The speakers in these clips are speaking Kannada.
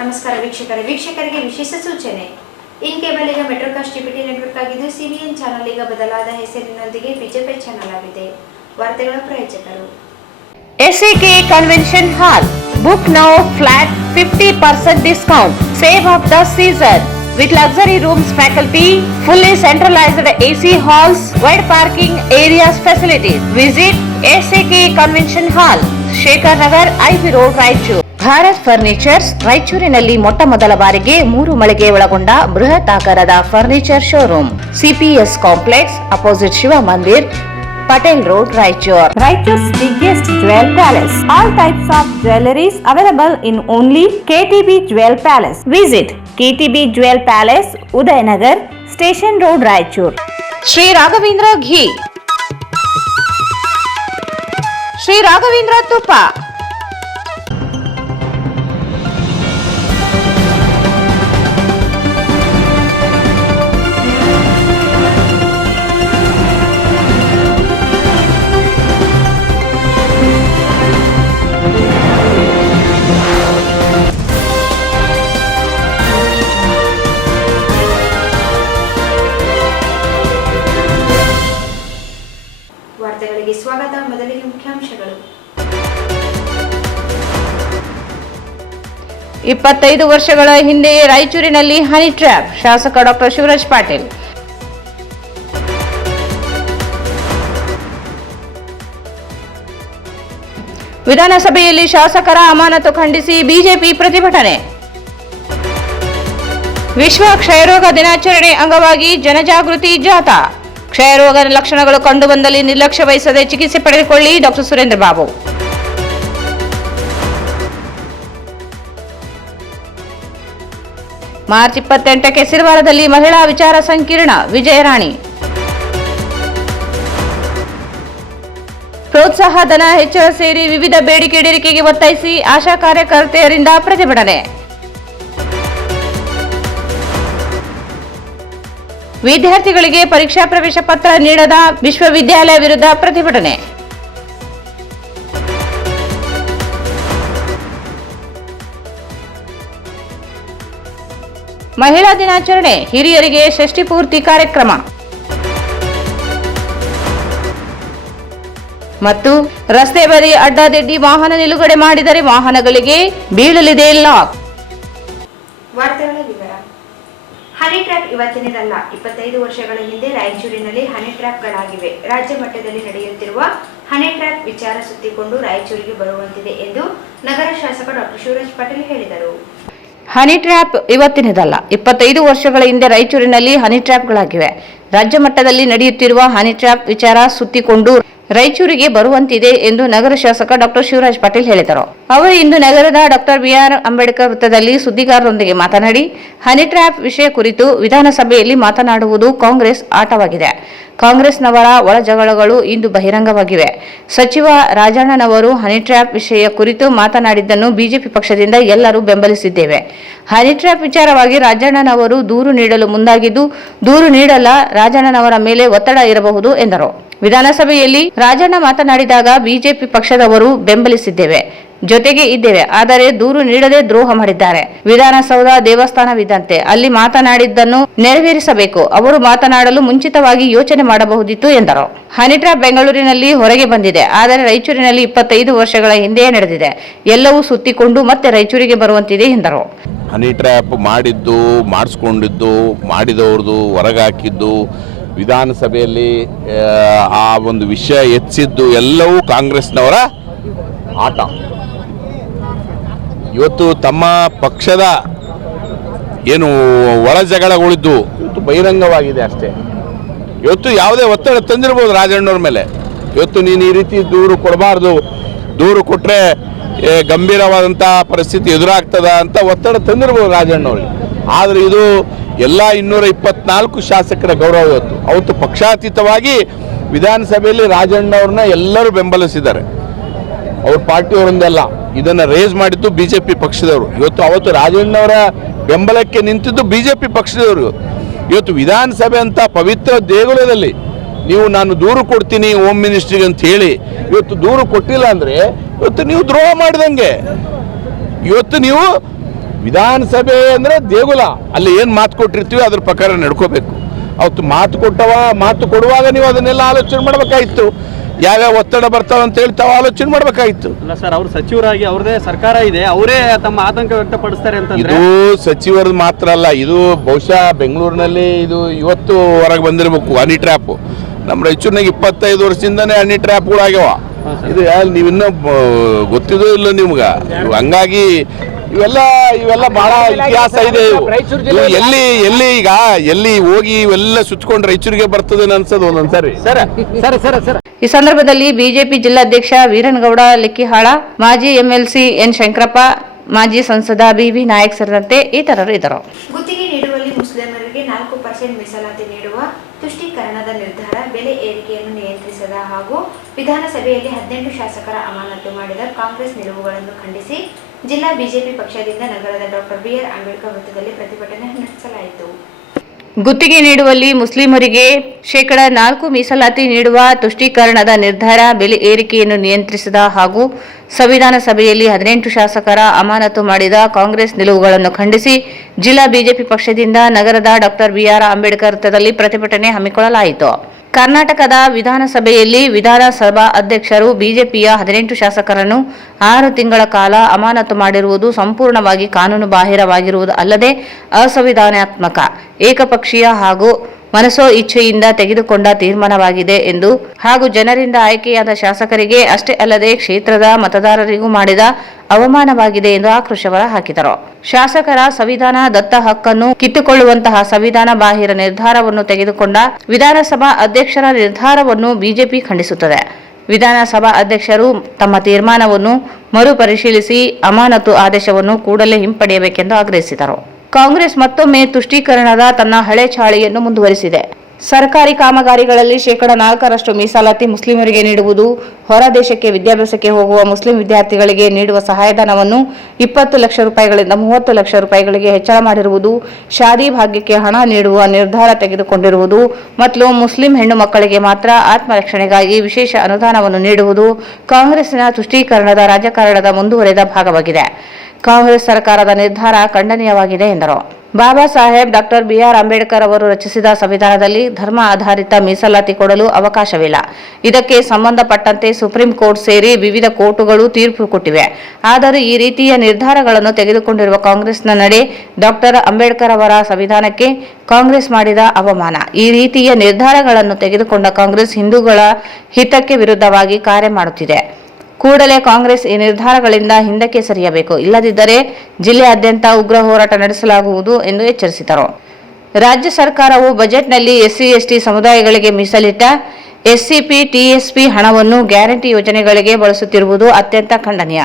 ನಮಸ್ಕಾರ ವೀಕ್ಷಕರಿಗೆ ವಿಶೇಷ ಸೂಚನೆ. ಇನ್ ಕೇಬಲ್ ಈಗ ಮೆಟ್ರೋಕಾಸ್ಟ್ ಟಿಪಿಟಿ ನೆಟ್ವರ್ಕ್ ಆಗಿದ್ದು ಸಿಬಿಎನ್ ಚಾನೆಲ್ ಈಗ ಬದಲಾದ ಹೆಸರಿನೊಂದಿಗೆ ಬಿಜೆಪಿ ಚಾನೆಲ್ ಆಗಿದೆ. ವಾರ್ತೆಗಳ ಪ್ರಾಯೋಜಕರು SAK Convention Hall. Book now flat 50% discount. Save of the season. With luxury rooms, faculty, fully centralized AC halls, wide parking areas facilities. Visit SAK Convention Hall, Shekhar Nagar, IB Road, Raichur. Bharat furnitures ರಾಯಚೂರಿನಲ್ಲಿ ಮೊಟ್ಟ ಮೊದಲ ಬಾರಿಗೆ 3 ಮಳಿಗೆ ಒಳಗೊಂಡ ಬೃಹತ್ ಆಕಾರದ furniture showroom. CPS complex opposite Shiva Mandir, Patel Road, Raichur. Raichur's biggest jewel palace. All types of jewelries available in only KTB Jewel Palace. Visit KTB Jewel Palace, Udayanagar, Station Road, Raichur. Sri Raghavendra Ghee, Sri Raghavendra Tuppa, ವಾರ್ತೆಗಳಿಗೆ ಸ್ವಾಗತ. ಮೊದಲಿಗೆ ಮುಖ್ಯಾಂಶಗಳು. 25 ವರ್ಷಗಳ ಹಿಂದೆ ರಾಯಚೂರಿನಲ್ಲಿ ಹನಿ ಟ್ರ್ಯಾಪ್, ಶಾಸಕ ಡಾಕ್ಟರ್ ಶಿವರಾಜ್ ಪಾಟೀಲ್. ವಿಧಾನಸಭೆಯಲ್ಲಿ ಶಾಸಕರ ಅಮಾನತು ಖಂಡಿಸಿ ಬಿಜೆಪಿ ಪ್ರತಿಭಟನೆ. ವಿಶ್ವ ಕ್ಷಯರೋಗ ದಿನಾಚರಣೆ ಅಂಗವಾಗಿ ಜನಜಾಗೃತಿ ಜಾಥಾ. ಕ್ಷಯರೋಗ ಲಕ್ಷಣಗಳು ಕಂಡುಬಂದಲ್ಲಿ ನಿರ್ಲಕ್ಷ್ಯ ವಹಿಸದೆ ಚಿಕಿತ್ಸೆ ಪಡೆದುಕೊಳ್ಳಿ, ಡಾಕ್ಟರ್ ಸುರೇಂದ್ರ ಬಾಬು. ಮಾರ್ಚ್ 28ಕ್ಕೆ ಸಿರವಾರದಲ್ಲಿ ಮಹಿಳಾ ವಿಚಾರ ಸಂಕಿರಣ, ವಿಜಯರಾಣಿ. ಪ್ರೋತ್ಸಾಹ ಧನ ಹೆಚ್ಚಳ ಸೇರಿ ವಿವಿಧ ಬೇಡಿಕೆ ಈಡೇರಿಕೆಗೆ ಒತ್ತಾಯಿಸಿ ಆಶಾ ಕಾರ್ಯಕರ್ತೆಯರಿಂದ ಪ್ರತಿಭಟನೆ. ವಿದ್ಯಾರ್ಥಿಗಳಿಗೆ ಪರೀಕ್ಷಾ ಪ್ರವೇಶ ಪತ್ರ ನೀಡದ ವಿಶ್ವವಿದ್ಯಾಲಯ ವಿರುದ್ಧ ಪ್ರತಿಭಟನೆ. ಮಹಿಳಾ ದಿನಾಚರಣೆ, ಹಿರಿಯರಿಗೆ ಷಷ್ಠಿ ಪೂರ್ತಿ ಕಾರ್ಯಕ್ರಮ ಮತ್ತು ರಸ್ತೆ ಬದಿ ಅಡ್ಡಾದಿಡ್ಡಿ ವಾಹನ ನಿಲುಗಡೆ ಮಾಡಿದರೆ ವಾಹನಗಳಿಗೆ ಬೀಳಲಿದೆ ಲಾಕ್. ವಾರ್ತೆಗಳ ವಿವರ. Honey trap ಇವತ್ತಿನದಲ್ಲ. 25 ವರ್ಷಗಳ ಹಿಂದೆ ರಾಯಚೂರಿನಲ್ಲಿ ಹನಿ ಟ್ರ್ಯಾಪ್ಗಳಾಗಿವೆ. ರಾಜ್ಯ ಮಟ್ಟದಲ್ಲಿ ನಡೆಯುತ್ತಿರುವ ಹನಿ ಟ್ರ್ಯಾಪ್ ವಿಚಾರ ಸುತ್ತಿಕೊಂಡು ರಾಯಚೂರಿಗೆ ಬರುವಂತಿದೆ ಎಂದು ನಗರ ಶಾಸಕ ಡಾಕ್ಟರ್ ಶಿವರಾಜ್ ಪಾಟೀಲ್ ಹೇಳಿದರು. Honey trap ಇವತ್ತಿನದಲ್ಲ. 25 ವರ್ಷಗಳ ಹಿಂದೆ ರಾಯಚೂರಿನಲ್ಲಿ ಹನಿ ಟ್ರ್ಯಾಪ್ಗಳಾಗಿವೆ. ರಾಜ್ಯ ಮಟ್ಟದಲ್ಲಿ ನಡೆಯುತ್ತಿರುವ ಹನಿ ಟ್ರ್ಯಾಪ್ ವಿಚಾರ ಸುತ್ತಿಕೊಂಡು ರಾಯಚೂರಿಗೆ ಬರುವಂತಿದೆ ಎಂದು ನಗರ ಶಾಸಕ ಡಾಕ್ಟರ್ ಶಿವರಾಜ್ ಪಾಟೀಲ್ ಹೇಳಿದರು. ಅವರು ಇಂದು ನಗರದ ಡಾಕ್ಟರ್ BR ಅಂಬೇಡ್ಕರ್ ವೃತ್ತದಲ್ಲಿ ಸುದ್ದಿಗಾರರೊಂದಿಗೆ ಮಾತನಾಡಿ, ಹನಿ ಟ್ರ್ಯಾಪ್ ವಿಷಯ ಕುರಿತು ವಿಧಾನಸಭೆಯಲ್ಲಿ ಮಾತನಾಡುವುದು ಕಾಂಗ್ರೆಸ್ ಆಟವಾಗಿದೆ. ಕಾಂಗ್ರೆಸ್ನವರ ಒಳಜಗಳಗಳು ಇಂದು ಬಹಿರಂಗವಾಗಿವೆ. ಸಚಿವ ರಾಜಣ್ಣನವರು ಹನಿ ಟ್ರ್ಯಾಪ್ ವಿಷಯ ಕುರಿತು ಮಾತನಾಡಿದ್ದನ್ನು ಬಿಜೆಪಿ ಪಕ್ಷದಿಂದ ಎಲ್ಲರೂ ಬೆಂಬಲಿಸಿದ್ದೇವೆ. ಹನಿ ಟ್ರ್ಯಾಪ್ ವಿಚಾರವಾಗಿ ರಾಜಣ್ಣನವರು ದೂರು ನೀಡಲು ಮುಂದಾಗಿದ್ದು, ದೂರು ನೀಡಲ್ಲ, ರಾಜಣ್ಣನವರ ಮೇಲೆ ಒತ್ತಡ ಇರಬಹುದು ಎಂದರು. ವಿಧಾನಸಭೆಯಲ್ಲಿ ರಾಜಣ್ಣ ಮಾತನಾಡಿದಾಗ ಬಿಜೆಪಿ ಪಕ್ಷದವರು ಬೆಂಬಲಿಸಿದ್ದೇವೆ, ಜೊತೆಗೆ ಇದ್ದೇವೆ. ಆದರೆ ದೂರು ನೀಡದೆ ದ್ರೋಹ ಮಾಡಿದ್ದಾರೆ. ವಿಧಾನಸೌಧ ದೇವಸ್ಥಾನವಿದ್ದಂತೆ, ಅಲ್ಲಿ ಮಾತನಾಡಿದ್ದನ್ನು ನೆರವೇರಿಸಬೇಕು. ಅವರು ಮಾತನಾಡಲು ಮುಂಚಿತವಾಗಿ ಯೋಚನೆ ಮಾಡಬಹುದಿತ್ತು ಎಂದರು. ಹನಿ ಟ್ರ್ಯಾಪ್ ಬೆಂಗಳೂರಿನಲ್ಲಿ ಹೊರಗೆ ಬಂದಿದೆ, ಆದರೆ ರಾಯಚೂರಿನಲ್ಲಿ 25 ವರ್ಷಗಳ ಹಿಂದೆಯೇ ನಡೆದಿದೆ. ಎಲ್ಲವೂ ಸುತ್ತಿಕೊಂಡು ಮತ್ತೆ ರಾಯಚೂರಿಗೆ ಬರುವಂತಿದೆ ಎಂದರು. ಹನಿ ಟ್ರ್ಯಾಪ್ ಮಾಡಿದ್ದು, ಮಾಡಿಸ್ಕೊಂಡಿದ್ದು, ಮಾಡಿದವ್ರದ್ದು, ಹೊರಗೆ ಹಾಕಿದ್ದು, ವಿಧಾನಸಭೆಯಲ್ಲಿ ಆ ಒಂದು ವಿಷಯ ಎತ್ತಿಸಿದ್ದು ಎಲ್ಲವೂ ಕಾಂಗ್ರೆಸ್ನವರ ಆಟ. ಇವತ್ತು ತಮ್ಮ ಪಕ್ಷದ ಏನು ಒಳ ಜಗಳಗಳಿದ್ದು ಇವತ್ತು ಬಹಿರಂಗವಾಗಿದೆ ಅಷ್ಟೇ. ಇವತ್ತು ಯಾವುದೇ ಒತ್ತಡ ತಂದಿರ್ಬೋದು ರಾಜಣ್ಣವ್ರ ಮೇಲೆ. ಇವತ್ತು ನೀನು ಈ ರೀತಿ ದೂರು ಕೊಡಬಾರ್ದು, ದೂರು ಕೊಟ್ಟರೆ ಗಂಭೀರವಾದಂಥ ಪರಿಸ್ಥಿತಿ ಎದುರಾಗ್ತದ ಅಂತ ಒತ್ತಡ ತಂದಿರ್ಬೋದು ರಾಜಣ್ಣವ್ರಿಗೆ. ಆದರೆ ಇದು ಎಲ್ಲ 224 ಶಾಸಕರ ಗೌರವ. ಅವತ್ತು ಪಕ್ಷಾತೀತವಾಗಿ ವಿಧಾನಸಭೆಯಲ್ಲಿ ರಾಜಣ್ಣವ್ರನ್ನ ಎಲ್ಲರೂ ಬೆಂಬಲಿಸಿದ್ದಾರೆ. ಅವ್ರ ಪಾರ್ಟಿಯವರೊಂದಲ್ಲ, ಇದನ್ನು ರೇಸ್ ಮಾಡಿದ್ದು ಬಿಜೆಪಿ ಪಕ್ಷದವರು. ಅವತ್ತು ರಾಜಣ್ಣವರ ಬೆಂಬಲಕ್ಕೆ ನಿಂತಿದ್ದು ಬಿಜೆಪಿ ಪಕ್ಷದವರು. ಇವತ್ತು ವಿಧಾನಸಭೆ ಅಂತ ಪವಿತ್ರ ದೇಗುಲದಲ್ಲಿ ನೀವು ನಾನು ದೂರು ಕೊಡ್ತೀನಿ ಹೋಮ್ ಮಿನಿಸ್ಟ್ರಿಗೆ ಅಂತ ಹೇಳಿ ಇವತ್ತು ದೂರು ಕೊಟ್ಟಿಲ್ಲ ಅಂದರೆ ಇವತ್ತು ನೀವು ದ್ರೋಹ ಮಾಡಿದಂಗೆ. ಇವತ್ತು ನೀವು ವಿಧಾನಸಭೆ ಅಂದರೆ ದೇಗುಲ, ಅಲ್ಲಿ ಏನು ಮಾತು ಕೊಟ್ಟಿರ್ತೀವಿ ಅದ್ರ ಪ್ರಕಾರ ನಡ್ಕೋಬೇಕು. ಅವತ್ತು ಮಾತು ಕೊಡುವಾಗ ನೀವು ಅದನ್ನೆಲ್ಲ ಆಲೋಚನೆ ಮಾಡಬೇಕಾಗಿತ್ತು. ಯಾವ್ಯಾವ ಒತ್ತಡ ಬರ್ತಾವ ಅಂತ ಹೇಳಿ ತಾವು ಆಲೋಚನೆ ಮಾಡಬೇಕಾಗಿತ್ತು. ಅಲ್ಲ ಸರ್, ಅವರು ಸಚಿವರಾಗಿ ಅವ್ರದೇ ಸರ್ಕಾರ ಇದೆ, ಅವರೇ ತಮ್ಮ ಆತಂಕ ವ್ಯಕ್ತಪಡಿಸ್ತಾರೆ ಅಂತ. ಇದು ಸಚಿವರದ್ದು ಮಾತ್ರ ಅಲ್ಲ, ಇದು ಬಹುಶಃ ಬೆಂಗಳೂರಿನಲ್ಲಿ ಇದು ಇವತ್ತು ಹೊರಗೆ ಬಂದಿರಬೇಕು ಹನಿ ಟ್ರ್ಯಾಪ್. ನಮ್ಮ ರಾಯಚೂರಿನಾಗ 25 ವರ್ಷದಿಂದನೇ ಹನಿ ಟ್ರ್ಯಾಪ್ಗಳಾಗ್ಯಾವ. ಇದು ನೀವಿನ್ನೂ ಗೊತ್ತಿದೋ ಇಲ್ಲ ನಿಮ್ಗೆ. ಹಂಗಾಗಿ ಇವೆಲ್ಲ ಬಹಳ ಇತಿಹಾಸ ಇದೆ. ಎಲ್ಲಿ ಹೋಗಿ ಇವೆಲ್ಲ ಸುತ್ಕೊಂಡು ರಾಯಚೂರಿಗೆ ಬರ್ತದೆ ಅನ್ಸೋದು ಒಂದೊಂದ್ಸರಿ. ಈ ಸಂದರ್ಭದಲ್ಲಿ ಬಿಜೆಪಿ ಜಿಲ್ಲಾಧ್ಯಕ್ಷ ವೀರನಗೌಡ ಲಿಕ್ಕಿಹಾಳ, ಮಾಜಿ ಎಂಎಲ್ಸಿ ಎನ್ ಶಂಕರಪ್ಪ, ಮಾಜಿ ಸಂಸದ ಬಿವಿ ನಾಯಕ್ ಸೇರಿದಂತೆ ಇತರರು ಇದ್ದರು. ಗುತ್ತಿಗೆ ನೀಡುವಲ್ಲಿ ಮುಸ್ಲಿಮರಿಗೆ 4% ಮೀಸಲಾತಿ ನೀಡುವ ತುಷ್ಟೀಕರಣದ ನಿರ್ಧಾರ, ಬೆಲೆ ಏರಿಕೆಯನ್ನು ನಿಯಂತ್ರಿಸದ ಹಾಗೂ ವಿಧಾನಸಭೆಯಲ್ಲಿ 18 ಶಾಸಕರ ಅಮಾನತು ಮಾಡಿದ ಕಾಂಗ್ರೆಸ್ ನಿಲುವುಗಳನ್ನು ಖಂಡಿಸಿ ಜಿಲ್ಲಾ ಬಿಜೆಪಿ ಪಕ್ಷದಿಂದ ನಗರದ ಡಾಕ್ಟರ್ ಬಿಆರ್ ಅಂಬೇಡ್ಕರ್ ವೃತ್ತದಲ್ಲಿ ಪ್ರತಿಭಟನೆ ನಡೆಸಲಾಯಿತು. ಗುತ್ತಿಗೆ ನೀಡುವಲ್ಲಿ ಮುಸ್ಲಿಮರಿಗೆ 4% ಮೀಸಲಾತಿ ನೀಡುವ ತುಷ್ಟೀಕರಣದ ನಿರ್ಧಾರ, ಬೆಲೆ ಏರಿಕೆಯನ್ನು ನಿಯಂತ್ರಿಸದ ಹಾಗೂ ಸಂವಿಧಾನ ಸಭೆಯಲ್ಲಿ 18 ಶಾಸಕರ ಅಮಾನತು ಮಾಡಿದ ಕಾಂಗ್ರೆಸ್ ನಿಲುವುಗಳನ್ನು ಖಂಡಿಸಿ ಜಿಲ್ಲಾ ಬಿಜೆಪಿ ಪಕ್ಷದಿಂದ ನಗರದ ಡಾಕ್ಟರ್ ಬಿಆರ್ ಅಂಬೇಡ್ಕರ್ ವೃತ್ತದಲ್ಲಿ ಪ್ರತಿಭಟನೆ ಹಮ್ಮಿಕೊಳ್ಳಲಾಯಿತು. ಕರ್ನಾಟಕದ ವಿಧಾನಸಭೆಯಲ್ಲಿ ವಿಧಾನಸಭಾ ಅಧ್ಯಕ್ಷರು ಬಿಜೆಪಿಯ 18 ಶಾಸಕರನ್ನು 6 ತಿಂಗಳ ಕಾಲ ಅಮಾನತು ಮಾಡಿರುವುದು ಸಂಪೂರ್ಣವಾಗಿ ಕಾನೂನು ಬಾಹಿರವಾಗಿರುವುದು ಅಲ್ಲದೆ ಅಸಂವಿಧಾನಾತ್ಮಕ, ಏಕಪಕ್ಷೀಯ ಹಾಗೂ ಮನಸೋ ಇಚ್ಛೆಯಿಂದ ತೆಗೆದುಕೊಂಡ ತೀರ್ಮಾನವಾಗಿದೆ ಎಂದು ಹಾಗೂ ಜನರಿಂದ ಆಯ್ಕೆಯಾದ ಶಾಸಕರಿಗೆ ಅಷ್ಟೇ ಅಲ್ಲದೆ ಕ್ಷೇತ್ರದ ಮತದಾರರಿಗೂ ಮಾಡಿದ ಅವಮಾನವಾಗಿದೆ ಎಂದು ಆಕ್ರೋಶ ಹೊರಹಾಕಿದರು. ಶಾಸಕರ ಸಂವಿಧಾನ ದತ್ತ ಹಕ್ಕನ್ನು ಕಿತ್ತುಕೊಳ್ಳುವಂತಹ ಸಂವಿಧಾನ ಬಾಹಿರ ನಿರ್ಧಾರವನ್ನು ತೆಗೆದುಕೊಂಡ ವಿಧಾನಸಭಾ ಅಧ್ಯಕ್ಷರ ನಿರ್ಧಾರವನ್ನು ಬಿಜೆಪಿ ಖಂಡಿಸುತ್ತದೆ. ವಿಧಾನಸಭಾ ಅಧ್ಯಕ್ಷರು ತಮ್ಮ ತೀರ್ಮಾನವನ್ನು ಮರುಪರಿಶೀಲಿಸಿ ಅಮಾನತು ಆದೇಶವನ್ನು ಕೂಡಲೇ ಹಿಂಪಡೆಯಬೇಕೆಂದು ಆಗ್ರಹಿಸಿದರು. ಕಾಂಗ್ರೆಸ್ ಮತ್ತೊಮ್ಮೆ ತುಷ್ಟೀಕರಣದ ತನ್ನ ಹಳೆ ಚಾಳಿಯನ್ನು ಮುಂದುವರಿಸಿದೆ. ಸರ್ಕಾರಿ ಕಾಮಗಾರಿಗಳಲ್ಲಿ 4% ಮೀಸಲಾತಿ ಮುಸ್ಲಿಮರಿಗೆ ನೀಡುವುದು, ಹೊರ ದೇಶಕ್ಕೆ ವಿದ್ಯಾಭ್ಯಾಸಕ್ಕೆ ಹೋಗುವ ಮುಸ್ಲಿಂ ವಿದ್ಯಾರ್ಥಿಗಳಿಗೆ ನೀಡುವ ಸಹಾಯಧನವನ್ನು 20 ಲಕ್ಷ ರೂಪಾಯಿಗಳಿಂದ 30 ಲಕ್ಷ ರೂಪಾಯಿಗಳಿಗೆ ಹೆಚ್ಚಳ ಮಾಡಿರುವುದು, ಶಾದಿ ಭಾಗ್ಯಕ್ಕೆ ಹಣ ನೀಡುವ ನಿರ್ಧಾರ ತೆಗೆದುಕೊಂಡಿರುವುದು ಮತ್ತು ಮುಸ್ಲಿಂ ಹೆಣ್ಣು ಮಕ್ಕಳಿಗೆ ಮಾತ್ರ ಆತ್ಮರಕ್ಷಣೆಗಾಗಿ ವಿಶೇಷ ಅನುದಾನವನ್ನು ನೀಡುವುದು ಕಾಂಗ್ರೆಸ್ಸಿನ ತುಷ್ಟೀಕರಣದ ರಾಜಕಾರಣದ ಮುಂದುವರೆದ ಭಾಗವಾಗಿದೆ. ಕಾಂಗ್ರೆಸ್ ಸರ್ಕಾರದ ನಿರ್ಧಾರ ಖಂಡನೀಯವಾಗಿದೆ ಎಂದರು. ಬಾಬಾ ಸಾಹೇಬ್ ಡಾಕ್ಟರ್ ಬಿಆರ್ ಅಂಬೇಡ್ಕರ್ ಅವರು ರಚಿಸಿದ ಸಂವಿಧಾನದಲ್ಲಿ ಧರ್ಮ ಆಧಾರಿತ ಮೀಸಲಾತಿ ಕೊಡಲು ಅವಕಾಶವಿಲ್ಲ. ಇದಕ್ಕೆ ಸಂಬಂಧಪಟ್ಟಂತೆ ಸುಪ್ರೀಂ ಕೋರ್ಟ್ ಸೇರಿ ವಿವಿಧ ಕೋರ್ಟುಗಳು ತೀರ್ಪು ಕೊಟ್ಟಿವೆ. ಆದರೂ ಈ ರೀತಿಯ ನಿರ್ಧಾರಗಳನ್ನು ತೆಗೆದುಕೊಂಡಿರುವ ಕಾಂಗ್ರೆಸ್ನ ನಡೆ ಡಾಕ್ಟರ್ ಅಂಬೇಡ್ಕರ್ ಅವರ ಸಂವಿಧಾನಕ್ಕೆ ಕಾಂಗ್ರೆಸ್ ಮಾಡಿದ ಅವಮಾನ. ಈ ರೀತಿಯ ನಿರ್ಧಾರಗಳನ್ನು ತೆಗೆದುಕೊಂಡ ಕಾಂಗ್ರೆಸ್ ಹಿಂದೂಗಳ ಹಿತಕ್ಕೆ ವಿರುದ್ಧವಾಗಿ ಕಾರ್ಯ ಮಾಡುತ್ತಿದೆ. ಕೂಡಲೇ ಕಾಂಗ್ರೆಸ್ ಈ ನಿರ್ಧಾರಗಳಿಂದ ಹಿಂದಕ್ಕೆ ಸರಿಯಬೇಕು, ಇಲ್ಲದಿದ್ದರೆ ಜಿಲ್ಲೆಯಾದ್ಯಂತ ಉಗ್ರ ಹೋರಾಟ ನಡೆಸಲಾಗುವುದು ಎಂದು ಎಚ್ಚರಿಸಿದರು. ರಾಜ್ಯ ಸರ್ಕಾರವು ಬಜೆಟ್ನಲ್ಲಿ SC/ST ಸಮುದಾಯಗಳಿಗೆ ಮೀಸಲಿಟ್ಟ SCP, TSP ಹಣವನ್ನು ಗ್ಯಾರಂಟಿ ಯೋಜನೆಗಳಿಗೆ ಬಳಸುತ್ತಿರುವುದು ಅತ್ಯಂತ ಖಂಡನೀಯ.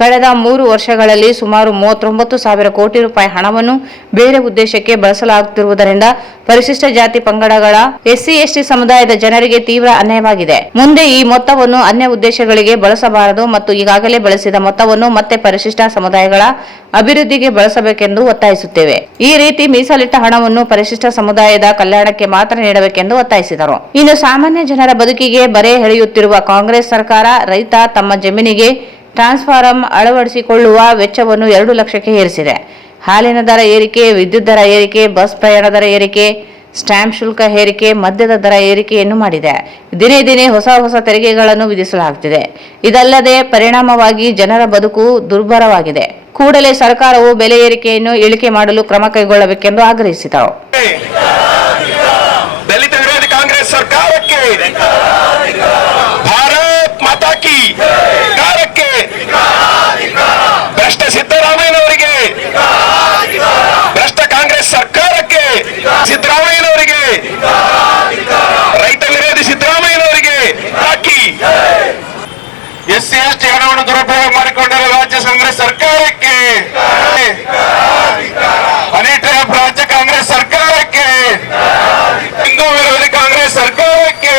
ಕಳೆದ 3 ವರ್ಷಗಳಲ್ಲಿ ಸುಮಾರು 39,000 ಕೋಟಿ ರೂಪಾಯಿ ಹಣವನ್ನು ಬೇರೆ ಉದ್ದೇಶಕ್ಕೆ ಬಳಸಲಾಗುತ್ತಿರುವುದರಿಂದ ಪರಿಶಿಷ್ಟ ಜಾತಿ ಪಂಗಡಗಳ SC/ST ಸಮುದಾಯದ ಜನರಿಗೆ ತೀವ್ರ ಅನ್ಯಾಯವಾಗಿದೆ. ಮುಂದೆ ಈ ಮೊತ್ತವನ್ನು ಅನ್ಯ ಉದ್ದೇಶಗಳಿಗೆ ಬಳಸಬಾರದು ಮತ್ತು ಈಗಾಗಲೇ ಬಳಸಿದ ಮೊತ್ತವನ್ನು ಮತ್ತೆ ಪರಿಶಿಷ್ಟ ಸಮುದಾಯಗಳ ಅಭಿವೃದ್ಧಿಗೆ ಬಳಸಬೇಕೆಂದು ಒತ್ತಾಯಿಸುತ್ತೇವೆ. ಈ ರೀತಿ ಮೀಸಲಿಟ್ಟ ಹಣವನ್ನು ಪರಿಶಿಷ್ಟ ಸಮುದಾಯದ ಕಲ್ಯಾಣಕ್ಕೆ ಮಾತ್ರ ನೀಡಬೇಕೆಂದು ಒತ್ತಾಯಿಸಿದರು. ಇನ್ನು ಸಾಮಾನ್ಯ ಜನರ ಬದುಕಿಗೆ ಬರೆ ಎಳೆಯುತ್ತಿರುವ ಕಾಂಗ್ರೆಸ್ ಸರ್ಕಾರ ರೈತ ತಮ್ಮ ಜಮೀನಿಗೆ ಟ್ರಾನ್ಸ್ಫಾರಂ ಅಳವಡಿಸಿಕೊಳ್ಳುವ ವೆಚ್ಚವನ್ನು 2 ಲಕ್ಷಕ್ಕೆ ಏರಿಸಿದೆ. ಹಾಲಿನ ದರ ಏರಿಕೆ, ವಿದ್ಯುತ್ ದರ ಏರಿಕೆ, ಬಸ್ ಪ್ರಯಾಣ ದರ ಏರಿಕೆ, ಸ್ಟ್ಯಾಂಪ್ ಶುಲ್ಕ ಏರಿಕೆ, ಮದ್ಯದ ದರ ಏರಿಕೆಯನ್ನು ಮಾಡಿದೆ. ದಿನೇ ದಿನೇ ಹೊಸ ತೆರಿಗೆಗಳನ್ನು ವಿಧಿಸಲಾಗುತ್ತಿದೆ. ಇದಲ್ಲದೆ ಪರಿಣಾಮವಾಗಿ ಜನರ ಬದುಕು ದುರ್ಭರವಾಗಿದೆ. ಕೂಡಲೇ ಸರ್ಕಾರವು ಬೆಲೆ ಏರಿಕೆಯನ್ನು ಇಳಿಕೆ ಮಾಡಲು ಕ್ರಮ ಕೈಗೊಳ್ಳಬೇಕೆಂದು ಆಗ್ರಹಿಸಿದರು. ದಲಿತ ವಿರೋಧಿ ಕಾಂಗ್ರೆಸ್ ಸರ್ಕಾರಕ್ಕೆ, ಭಾರತ್ ಮಾತಾ ಕಿ ಸರ್ಕಾರಕ್ಕೆ, ಭ್ರಷ್ಟ ಸಿದ್ದರಾಮಯ್ಯನವರಿಗೆ, ಭ್ರಷ್ಟ ಕಾಂಗ್ರೆಸ್ ಸರ್ಕಾರಕ್ಕೆ, ಸಿದ್ದರಾಮಯ್ಯನವರಿಗೆ, ರೈತ ವಿರೋಧಿ ಸಿದ್ದರಾಮಯ್ಯನವರಿಗೆ ಹಾಕಿ SC/ST ಹಣವನ್ನು ದುರುಪಯೋಗ ಮಾಡಿಕೊಂಡಿರುವ ರಾಜ್ಯ ಕಾಂಗ್ರೆಸ್ ಸರ್ಕಾರಕ್ಕೆ, ಹನಿ ಟ್ರ್ಯಾಪ್ ರಾಜ್ಯ ಕಾಂಗ್ರೆಸ್ ಸರ್ಕಾರಕ್ಕೆ, ಹಿಂದೂ ವಿರೋಧಿ ಕಾಂಗ್ರೆಸ್ ಸರ್ಕಾರಕ್ಕೆ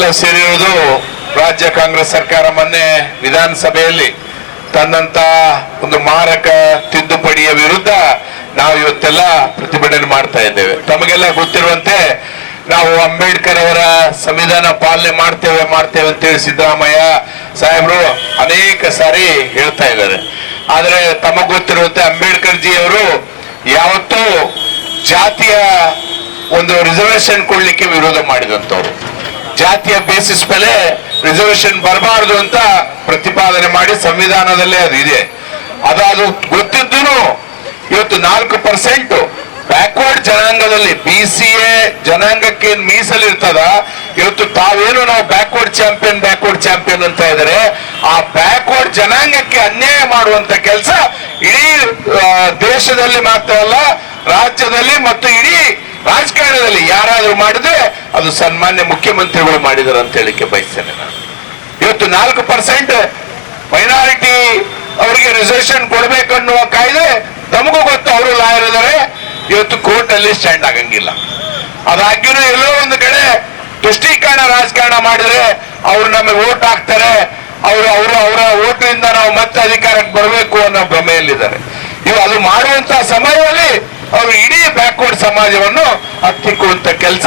ನಾವೆಲ್ಲ ಸೇರಿರುವುದು ರಾಜ್ಯ ಕಾಂಗ್ರೆಸ್ ಸರ್ಕಾರ ಮೊನ್ನೆ ವಿಧಾನಸಭೆಯಲ್ಲಿ ತಂದಂತ ಒಂದು ಮಾರಕ ತಿದ್ದುಪಡಿಯ ವಿರುದ್ಧ ನಾವು ಇವತ್ತೆಲ್ಲ ಪ್ರತಿಭಟನೆ ಮಾಡ್ತಾ ಇದ್ದೇವೆ. ತಮಗೆಲ್ಲ ಗೊತ್ತಿರುವಂತೆ ನಾವು ಅಂಬೇಡ್ಕರ್ ಅವರ ಸಂವಿಧಾನ ಪಾಲನೆ ಮಾಡ್ತೇವೆ ಅಂತೇಳಿ ಸಿದ್ದರಾಮಯ್ಯ ಸಾಹೇಬರು ಅನೇಕ ಸಾರಿ ಹೇಳ್ತಾ ಇದ್ದಾರೆ. ಆದ್ರೆ ತಮಗ್ ಗೊತ್ತಿರುವಂತೆ ಅಂಬೇಡ್ಕರ್ ಜಿ ಅವರು ಯಾವತ್ತೂ ಜಾತಿಯ ಒಂದು ರಿಸರ್ವೇಶನ್ ಕೊಡ್ಲಿಕ್ಕೆ ವಿರೋಧ ಮಾಡಿದಂತವ್ರು. ಜಾತಿಯ ಬೇಸಿಸ್ ಮೇಲೆ ರಿಸರ್ವೇಶನ್ ಬರಬಾರದು ಅಂತ ಪ್ರತಿಪಾದನೆ ಮಾಡಿ ಸಂವಿಧಾನದಲ್ಲೇ ಅದು ಇದೆ. ಅದು ಗೊತ್ತಿದ್ದು ಇವತ್ತು 4% ಬ್ಯಾಕ್ವರ್ಡ್ ಜನಾಂಗದಲ್ಲಿ BCA ಜನಾಂಗಕ್ಕೆ ಮೀಸಲಿರ್ತದ. ಇವತ್ತು ತಾವೇನು ನಾವು ಬ್ಯಾಕ್ವರ್ಡ್ ಚಾಂಪಿಯನ್ ಅಂತ ಇದ್ದಾರೆ. ಆ ಬ್ಯಾಕ್ವರ್ಡ್ ಜನಾಂಗಕ್ಕೆ ಅನ್ಯಾಯ ಮಾಡುವಂತ ಕೆಲಸ ಇಡೀ ದೇಶದಲ್ಲಿ ಮಾತ್ರ ಅಲ್ಲ, ರಾಜ್ಯದಲ್ಲಿ ಮತ್ತು ಇಡೀ ರಾಜಕಾರಣದಲ್ಲಿ ಯಾರಾದ್ರೂ ಮಾಡಿದ್ರೆ ಅದು ಸನ್ಮಾನ್ಯ ಮುಖ್ಯಮಂತ್ರಿಗಳು ಮಾಡಿದಾರೆ ಅಂತ ಹೇಳಿಕ್ಕೆ ಬಯಸ್ತೇನೆ ನಾನು. ಇವತ್ತು 4% ಮೈನಾರಿಟಿ ಅವರಿಗೆ ರಿಸರ್ವೇಶನ್ ಕೊಡಬೇಕನ್ನುವ ಕಾಯ್ದೆ ತಮಗೂ ಗೊತ್ತು, ಅವರು ಲಾಯರ್ ಇದ್ದಾರೆ. ಇವತ್ತು ಕೋರ್ಟ್ ಅಲ್ಲಿ ಸ್ಟ್ಯಾಂಡ್ ಆಗಂಗಿಲ್ಲ. ಅದಾಗ್ಯೂ ಎಲ್ಲೋ ಒಂದು ಕಡೆ ತುಷ್ಟೀಕರಣ ರಾಜಕಾರಣ ಮಾಡಿದ್ರೆ ಅವ್ರು ನಮಗೆ ವೋಟ್ ಹಾಕ್ತಾರೆ, ಅವರ ವೋಟಿನಿಂದ ನಾವು ಮತ್ತೆ ಅಧಿಕಾರಕ್ಕೆ ಬರಬೇಕು ಅನ್ನೋ ಭ್ರಮೆಯಲ್ಲಿದ್ದಾರೆ. ಅದು ಮಾಡುವಂತಹ ಸಮಯದಲ್ಲಿ ಅವರು ಇಡೀ ಬ್ಯಾಕ್ವರ್ಡ್ ಸಮಾಜವನ್ನು ಹತ್ತಿಕ್ಕುವಂತ ಕೆಲಸ